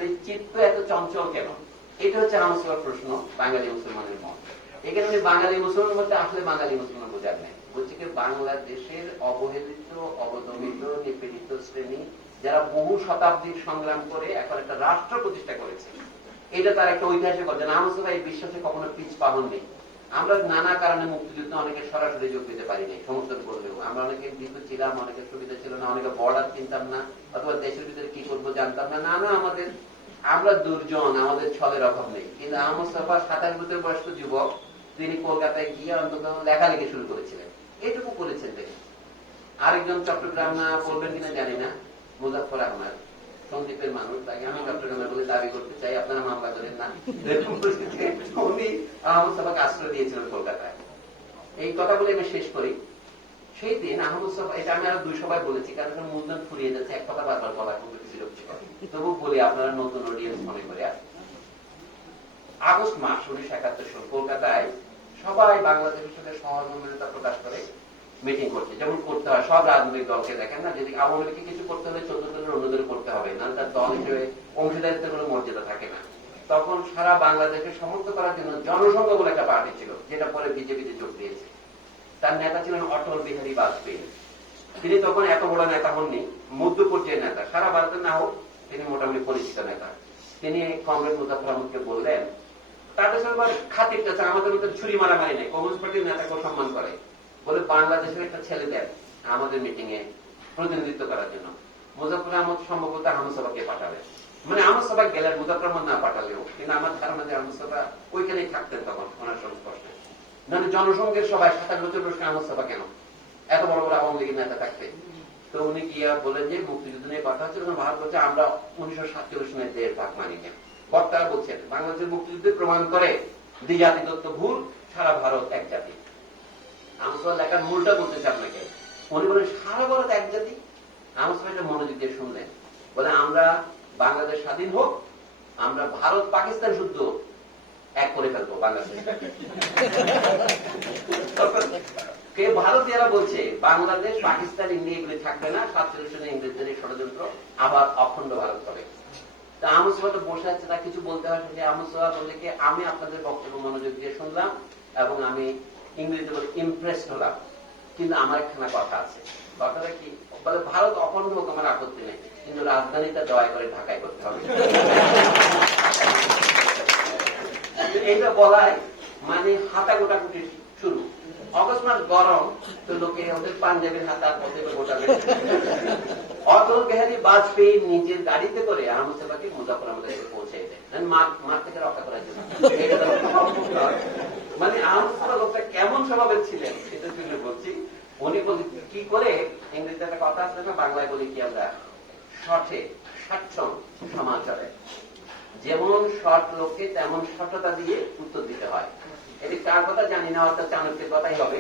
এই চিত্ত এত চঞ্চল কেন? এটা হচ্ছে আমার প্রশ্ন, বাঙালি মুসলমানের মত। এখানে উনি বাঙালি মুসলমান বলতে আসলে বাঙালি মুসলমান বোঝার নেই, বলছে কি বাংলাদেশের অবহেলিত, অবদমিত, নিপীড়িত শ্রেণী যারা বহু শতাব্দীর সংগ্রাম করে এখন একটা রাষ্ট্র প্রতিষ্ঠা করেছে, এটা তার একটা ঐতিহাসিক অর্জন। আমার এই বিশ্বাসে কখনো পিছ পাহন নেই। আমরা নানা কারণে মুক্তিযুদ্ধ অনেকে সরাসরি যোগ দিতে পারিনি, সমর্থন করলেও আমরা অনেকে ভীত ছিলাম, অনেকের সুবিধা ছিল না, অনেকে বর্ডার চিনতাম না, অথবা দেশের ভিতরে কি করবো জানতাম না, নানা আমাদের, আমরা দুর্জন, আমাদের ছলের অভাব নেই। কিন্তু আহমদ মুস্তাফা 27 বছর বয়স্ক যুবক, তিনি কলকাতায় গিয়ে অন্তত লেখালেখি শুরু করেছিলেন, এটুকু করেছেন তিনি। আরেকজন চট্টগ্রাম বলবেন কিনা জানি না, মুজাফফর আহমদ, সন্দীপের মানুষ, তাকে আমি চট্টগ্রামে বলে দাবি করতে চাই, আপনারা মামলা করেন না। উনি আহমদ মুস্তাফাকে আশ্রয় দিয়েছিলেন কলকাতায়। এই কথা বলে আমি শেষ করি। সেই দিন আহমদ মুস্তাফা, এটা আমি আরো 2 সভায় বলেছি, কারণ মুদ্রণ ফুরিয়ে যাচ্ছে, এক কথা বারবার বলা খুব বিরক্তিকর, তবু বলি আপনারা নতুন অডিয়েন্স মনে করে। আগস্ট মাস 1971 সাল কলকাতায় সবাই বাংলাদেশের সাথে সহমর্মিতা প্রকাশ করে মিটিং করছে, যেমন করতে হয় সব রাজনৈতিক দলকে। দেখেন না, যদি আওয়ামী লীগকে কিছু করতে হলে 14 দলের অন্যদের করতে হবে, না তার দল হিসেবে অংশীদারিত্বের কোনো মর্যাদা থাকে না। তখন সারা বাংলাদেশে সমর্থন করার জন্য জনসংঘ বলে একটা পার্টি ছিল, যেটা পরে বিজেপিতে যোগ দিয়েছে। তার নেতা ছিলেন অটল বিহারী বাজপেয়ী। তিনি তখন এত বড় নেতা হননি, মধ্য পর্যায়ের নেতা, সারা ভারতে না হোক তিনি মোটামুটি পরিচিত নেতা। তিনি কমরেড মুজাফফর আহমদকে বললেন, তাদের সঙ্গে খাতিরটা আছে, আমাদের মধ্যে ছুরি মারামারি নেই, কমিউনিস্ট পার্টির নেতাকে সম্মান করে, বলে বাংলাদেশের একটা ছেলে দেন আমাদের মিটিং এ প্রতিনিধিত্ব করার জন্য। মুজাফফর আহমদ সম্ভবত আহমদ সভাকে পাঠাবে, মানে আহমদ সভা গেলেন, মুজাফফর আহমদ না পাঠালেও, কিন্তু আমার ধারণা যে আহমদ সভা ওইখানেই থাকতেন তখন ওনার সংস্পর্শে। মানে জনসংঘের সবাই 27 বছর বয়স্ক আহমদ সভা কেন, এত বড় বড় আওয়ামী লীগের নেতা থাকতে। তো উনি গিয়া বলেন যে মুক্তিযুদ্ধ নিয়ে কথা হচ্ছে, ভারত বলছে আমরা 1947 সনের দেশ ভাগ মানি না। বক্তারা বলছেন বাংলাদেশের মুক্তিযুদ্ধের প্রমাণ করে দ্বিজাতি তত্ত্ব ভুল, সারা ভারত এক জাতি। আহমদ সভা লেখার মূলটা বলতেছে আপনাকে, উনি বলেন সারা ভারত এক জাতি। আহমদ সভা এটা মনোযোগ দিয়ে শুনলেন, বলে আমরা বাংলাদেশ স্বাধীন হোক, আমরা ভারত পাকিস্তান যুদ্ধ এক করে ফেলবো বাংলাদেশ। কে ভারতীয়রা বলছে বাংলাদেশ, পাকিস্তান, ইন্ডিয়া এগুলি থাকবে না, 47 সনে ইংরেজদের ষড়যন্ত্র আবার অখণ্ড ভারত হবে। তা আহমদ সভা তো বসে আছে, তা কিছু বলতে হয়। আহমদ সভা বললে কি, আমি আপনাদের বক্তব্য মনোযোগ দিয়ে শুনলাম এবং আমি ইংরেজিতে বলে ইমপ্রেস হলাম, কিন্তু আমার একখানা কথা আছে। কথাটা কি? বলে ভারত অখণ্ড হোক আমার আপত্তি নেই, কিন্তু রাজধানীটা দয়া করে ঢাকায় করতে হবে। এইটা বলায় মানে হাতা গোটাকুটি শুরু। অগস্ট মাস গরম, তো লোকে ওদের পাঞ্জাবের হাতা পথে গোটাবে। অটল বিহারী বাজপেয়ী নিজের গাড়িতে করে আহমদ সভাকে মুজাফফর আহমদের পৌঁছে দেন, মাঠ থেকে রক্ষা করার জন্য। মানে আহমদ সভা লোকটা কেমন স্বভাবের ছিলেন সেটা জন্য বলছি। উনি বলি কি করে, ইংরেজিতে একটা কথা আছে না, বাংলায় বলি কি আমরা, শঠে স্বাচ্ছম সমাচারে, যেমন শর্ট লোককে তেমন সঠতা দিয়ে উত্তর দিতে হয়। এটি কার কথা জানি না, অর্থাৎ চাণক্যের কথাই হবে।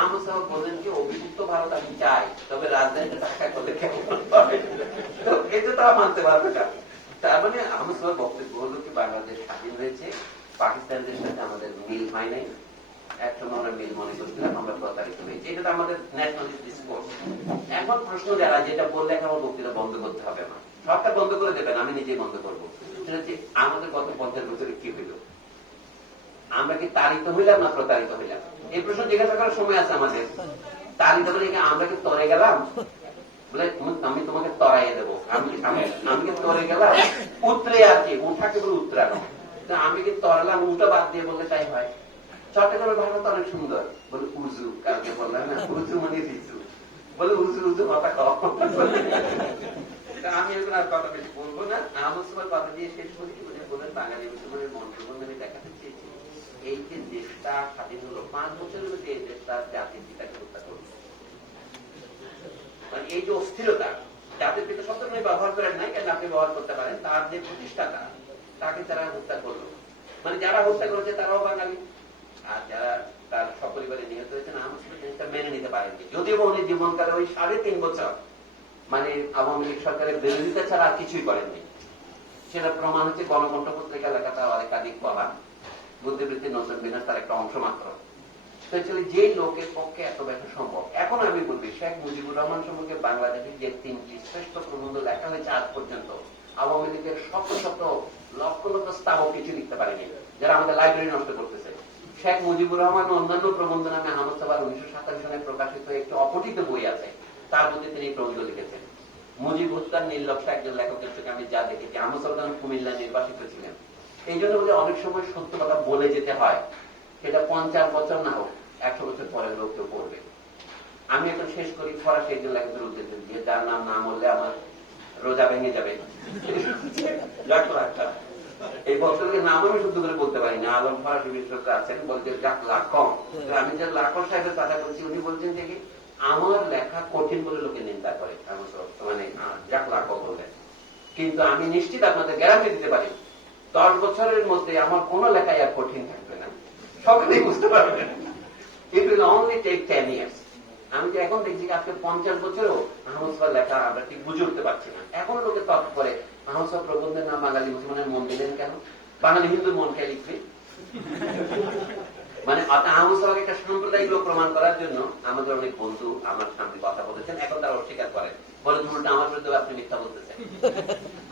আহমদ সাহেব বললেন যে অভিযুক্ত ভারত আমি চাই, তবে রাজধানীতে ঢাকা করলে কেমন হবে, এটা তারা মানতে পারবে না। তার মানে আহমদ সাহেব বক্তব্য হলো কি, বাংলাদেশ স্বাধীন হয়েছে, পাকিস্তানদের সাথে আমাদের মিল হয় নাই, একসময় আমরা মিল মনে করছিলাম, আমরা প্রতারিত হয়েছি, এটা তো আমাদের ন্যাশনালিস্ট ডিসকোর্স। এখন প্রশ্ন যারা যেটা বললে আমার বক্তৃতা বন্ধ করতে হবে না, সবটা বন্ধ করে দেবেন, আমি নিজেই বন্ধ করবো। সেটা হচ্ছে আমাদের গত 50 বছরে কি হইল, আমরা কি তাড়িত হইলাম না প্রতারিত হইলাম? এই প্রশ্ন জিজ্ঞাসা করার সময় আছে আমাদের। তাড়িত বলে আমরা কি তরে গেলাম, বলে আমি তোমাকে তরাইয়ে দেবো, আমি কি তরে গেলাম, উত্তরে আর কি, উঠাকে বলে উত্তরানো, আমি কি তরালাম, উল্টা বাদ দিয়ে বললে তাই হয়। চট্টগ্রামের ভাষা তো অনেক সুন্দর, বলে উজু, কালকে বললাম না, উজু মানে রিজু, বলে উজু উজু কথা কম। আমি এখন আর কথা বেশি বলবো না, আহমদ সভার কথা দিয়ে শেষ করি। বলেন বাঙালি মুসলমানের মন্ত্রবন্ধ আমি দেখাতে চেয়েছি, এই যে দেশটা স্বাধীন হলো 5 বছরের মধ্যে এই দেশটা জাতির পিতাকে হত্যা করবে। মানে এই যে অস্থিরতা, জাতির পিতা শব্দ ব্যবহার করেন নাই, কেন আপনি ব্যবহার করতে পারেন, তার যে প্রতিষ্ঠাতা তাকে তারা হত্যা করলো। মানে যারা হত্যা করেছে তারাও বাঙালি, আর যারা তার সপরিবারে নিহত হয়েছে আহমদ সভা জিনিসটা মেনে নিতে পারেননি। যদিও উনি জীবনকালে ওই 3.5 বছর মানে আওয়ামী লীগ সরকারের বিরোধিতা ছাড়া আর কিছুই করেননি। সেটা প্রমাণ হচ্ছে গণকণ্ঠ পত্রিকা লেখাটা একাধিক পাওয়া। বুদ্ধিবৃত্তির নতুন বিনাশ তার একটা অংশ মাত্র। যে লোকের পক্ষে এত ব্যাখ্যা সম্ভব। এখন আমি বলবি শেখ মুজিবুর রহমান সম্পর্কে বাংলাদেশের যে 3টি শ্রেষ্ঠ প্রবন্ধ লেখা হয়েছে আজ পর্যন্ত, আওয়ামী লীগের শত শত লক্ষ লক্ষ স্থাবক কিছু লিখতে পারেনি, যারা আমাদের লাইব্রেরি নষ্ট করতেছে। শেখ মুজিবুর রহমান অন্যান্য প্রবন্ধ নামে আহমদ সাবার 1927 সালে প্রকাশিত একটি অপঠিত বই আছে, তার মধ্যে তিনি প্রবন্ধ লিখেছেন। মুজিব হত্যার নির্লক্ষ্য একজন লেখকের চোখে আমি যা দেখেছি। আহমদ সাবার কুমিল্লা নির্বাসিত ছিলেন। এই জন্য বলে অনেক সময় সত্য কথা বলে যেতে হয়, সেটা 50 বছর না হোক 100 বছর পরে লোক কেউ পড়বে। আমি এখন শেষ করি ফরাসি একজন লেখকের উদ্দেশ্যে দিয়ে, যার নাম না বললে আমার রোজা ভেঙে যাবে। এই বছরকে নাম আমি শুদ্ধ করে বলতে পারি না। আলম ফরাসি বিশেষজ্ঞ আছেন, বলছে জাক লাকম। আমি যে লাকম সাহেবের কথা বলছি, উনি বলছেন যে আমার লেখা কঠিন বলে লোকে নিন্দা করে, মানে জাক লাকম বললেন। কিন্তু আমি নিশ্চিত আপনাদের গ্যারান্টি দিতে পারি 10 বছরের মধ্যে আমার কোন লেখাই আর কঠিন থাকবে না, সকলেই বুঝতে পারবেন। It will only take 10 years. আমি যে এখন দেখছি আজকে 50 বছরেও আহমদ সাহেব লেখা আমরা ঠিক বুঝে উঠতে পারছি না। এখন লোকে তর্ক করে আহমদ সাহেব প্রবন্ধের নাম বাঙালি মুসলমানের মন দিলেন কেন, বাঙালি হিন্দুর মন কে লিখবে? মানে আহমদ সাহেবকে একটা সাম্প্রদায়িক লোক প্রমাণ করার জন্য আমাদের অনেক বন্ধু আমার সামনে কথা বলেছেন, এখন তারা অস্বীকার করেন, বলে উল্টা আমার বিরুদ্ধে আপনি মিথ্যা বলতেছেন।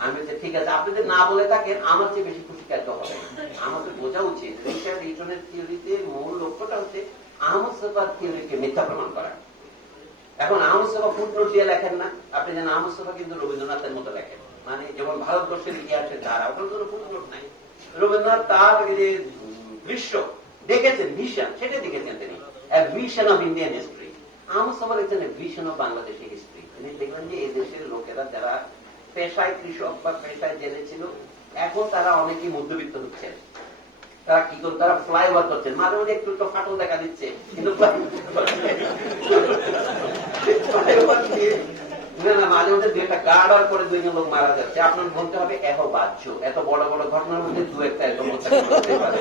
আমি ঠিক আছে, আপনি যদি না বলে থাকেন আমার চেয়ে বেশি খুশি কাজ হবে। আমাদের বোঝা উচিত রিচার্ড ইটনের থিওরিতে মূল লক্ষ্যটা হচ্ছে আহমদ সাহেব থিওরিকে মিথ্যা প্রমাণ করা। এখন আহমদ সাহেব ফুটনোট দিয়ে লেখেন না, আপনি জানেন আহমদ সাহেব কিন্তু রবীন্দ্রনাথের মতো লেখেন, মানে যেমন ভারতবর্ষের ইতিহাসের ধারা, ওটার কোনো ফুটনোট নাই। রবীন্দ্রনাথ তার যে দৃশ্য দেখেছেন, ভিশন, সেটা দেখেছেন তিনি, vision of Indian history. Ahmad সাহেব লিখছেন ভিশন অফ বাংলাদেশের হিস্ট্রি। তিনি দেখবেন যে এই দেশের লোকেরা যারা পেশায় কৃষক বা পেশায় জেলে ছিল, এখন তারা অনেকেই মধ্যবিত্ত হচ্ছেন। তারা কি করে, তারা ফ্লাইওভার করছেন, মাঝে মাঝে একটু একটু ফাটল দেখা দিচ্ছে, কিন্তু মাঝে মধ্যে 2টা গার্ডার করে 2 জন লোক মারা যাচ্ছে। আপনার বলতে হবে এত বাহ্য, এত বড় বড় ঘটনার মধ্যে 2-1টা এরকম হতে পারে।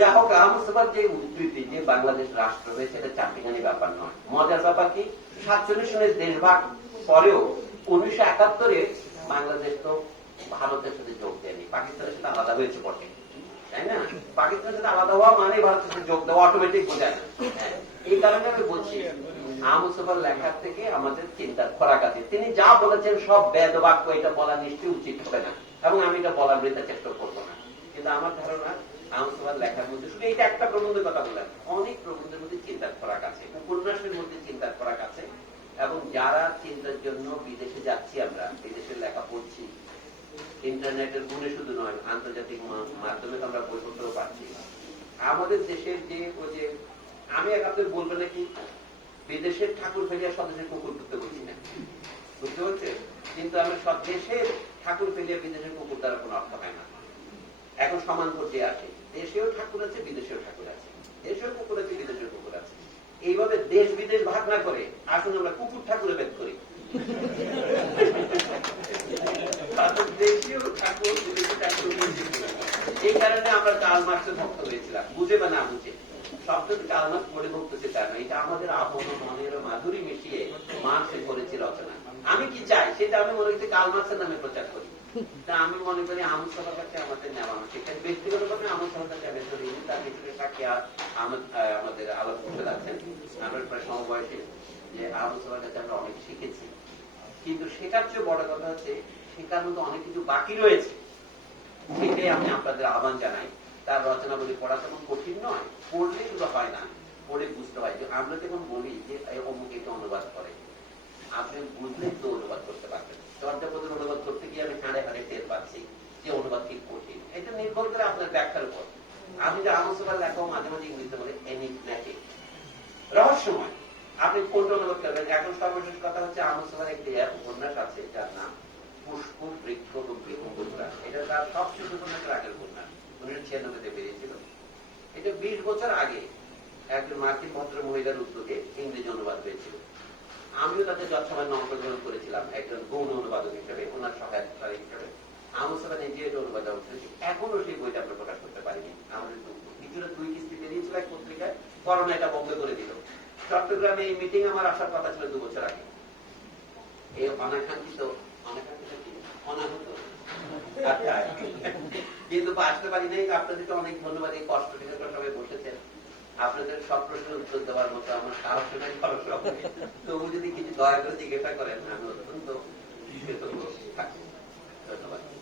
যা হোক, আহমদ সাহেব যে উদ্ধৃতি যে বাংলাদেশ রাষ্ট্র হয়েছে, এটা চারটিখানি ব্যাপার নয়। মজার ব্যাপার কি, 47 সনের দেশভাগ পরেও 1971-এ বাংলাদেশ তো ভারতের সাথে যোগ দেয়নি, পাকিস্তানের সাথে আলাদা হয়েছে বটে, তাই না? পাকিস্তানের সাথে আলাদা হওয়া মানে ভারতের সাথে যোগ দেওয়া অটোমেটিক বোঝায় না। এই কারণে আমি বলছি আহমদ সাহেবের লেখার থেকে আমাদের চিন্তার খোরাক আছে। তিনি যা বলেছেন সব বেদ বাক্য, এটা বলা নিশ্চয়ই উচিত হবে না, এবং আমি এটা বলার বৃথা চেষ্টা করবো না। কিন্তু আমার ধারণা আহমদ সাহেবের লেখার মধ্যে শুধু এইটা একটা প্রবন্ধের কথা বললেন, অনেক প্রবন্ধের মধ্যে চিন্তার খোরাক আছে, উপন্যাসের মধ্যে চিন্তার খোরাক আছে। এবং যারা চিন্তার জন্য বিদেশে যাচ্ছি, আমরা বিদেশের লেখা পড়ছি, ইন্টারনেটের গুণে শুধু নয়, আন্তর্জাতিক মাধ্যমে আমরা বইপত্র পাচ্ছি। আমাদের দেশের যে ওই যে আমি আপনাদের বলবো নাকি বিদেশের ঠাকুর ফেলিয়া স্বদেশের কুকুর করতে বলছি না, বুঝতে পারছে? কিন্তু আমি সব দেশের ঠাকুর ফেলিয়া বিদেশের কুকুর দ্বারা কোনো অর্থ হয় না। এখন সমান করতে আসে, দেশেও ঠাকুর আছে, বিদেশেও ঠাকুর আছে, দেশেও কুকুর আছে, বিদেশেও কুকুর আছে। এইভাবে দেশ বিদেশ ভাগ না করে আসুন আমরা কুকুর ঠাকুরে ভেদ করি। এই কারণে আমরা কার্ল মার্কসের ভক্ত হয়েছিলাম, বুঝে বা না বুঝে। শব্দটি কার্ল মার্কস পড়ে ভক্তছে তার না, এটা আমাদের আপন মনের মাধুরী মিশিয়ে মার্কসে করেছে রচনা। আমি কি চাই সেটা আমি মনে করছি কার্ল মার্কসের নামে প্রচার করি। তা আমি মনে করি আহমদ সাহেবের কাছে আমাদের নেওয়া উচিত। ব্যক্তিগতভাবে আহমদ সাহেবের কাছে আমি ধরি, তার ভিতরে সাক্ষী আমাদের আলোক হোসেন আছেন, আমরা প্রায় সমবয়সী, যে আহমদ সাহেবের কাছে আমরা অনেক শিখেছি। কিন্তু শেখার চেয়ে বড় কথা হচ্ছে শেখার মধ্যে অনেক কিছু বাকি রয়েছে, সেটাই আমি আপনাদের আহ্বান জানাই। তার রচনাবলী পড়া তেমন কঠিন নয়, পড়লে শুধু হয় না, পড়ে বুঝতে হয়। যে আমরা যখন বলি যে অমুক একটা অনুবাদ করে, আপনি বুঝলে তো অনুবাদ করতে পারবেন। চর্যাপদের অনুবাদ করতে গিয়ে আমি হাড়ে হাড়ে টের পাচ্ছি যে অনুবাদ ঠিক কঠিন। এটা নির্ভর করে আপনার ব্যাখ্যার উপর। আমি যে আহমদ সাহেবের লেখাও মাঝে মাঝে ইংরেজিতে বলে এনিগম্যাটিক, রহস্যময়। আপনি কোনটা অনুবাদ করবেন? এখন সর্বশেষ কথা হচ্ছে আহমদ সাহেবের একটি উপন্যাস আছে যার নাম পুষ্প বৃক্ষ বৃক্ষরা। এটা তার সবচেয়ে উপন্যাসের আগের উপন্যাস, 1996-তে বেরিয়েছিল। এটা 20 বছর আগে একজন মার্কিন ভদ্র মহিলার উদ্যোগে ইংরেজি অনুবাদ হয়েছিল। আমিও তাতে যৎসময় অংশগ্রহণ করেছিলাম একজন গৌণ অনুবাদক হিসেবে, ওনার সহায়তাকারী হিসেবে। আহমদ সাহেব নিজে অনুবাদ করেছি, এখনো সেই বইটা আমরা প্রকাশ করতে পারিনি। আমাদের কিছুটা 2 কিস্তি বেরিয়েছিল এক পত্রিকায়, করোনা এটা বন্ধ করে দিল। চট্টগ্রামে এই মিটিং আমার আসার কথা ছিল 2 বছর আগে। এই অনাকাঙ্ক্ষিত কিন্তু আসতে পারি নাই। আপনাদেরকে অনেক ধন্যবাদ, এই কষ্ট থেকে সবাই বসেছেন। আপনাদের সব প্রশ্নের উত্তর দেওয়ার মতো আমার সাহস নাই, খরচ হবে। তবু যদি কিছু দয়া করে জিজ্ঞাসা করেন আমি অত্যন্ত কৃতজ্ঞ থাকবো। ধন্যবাদ।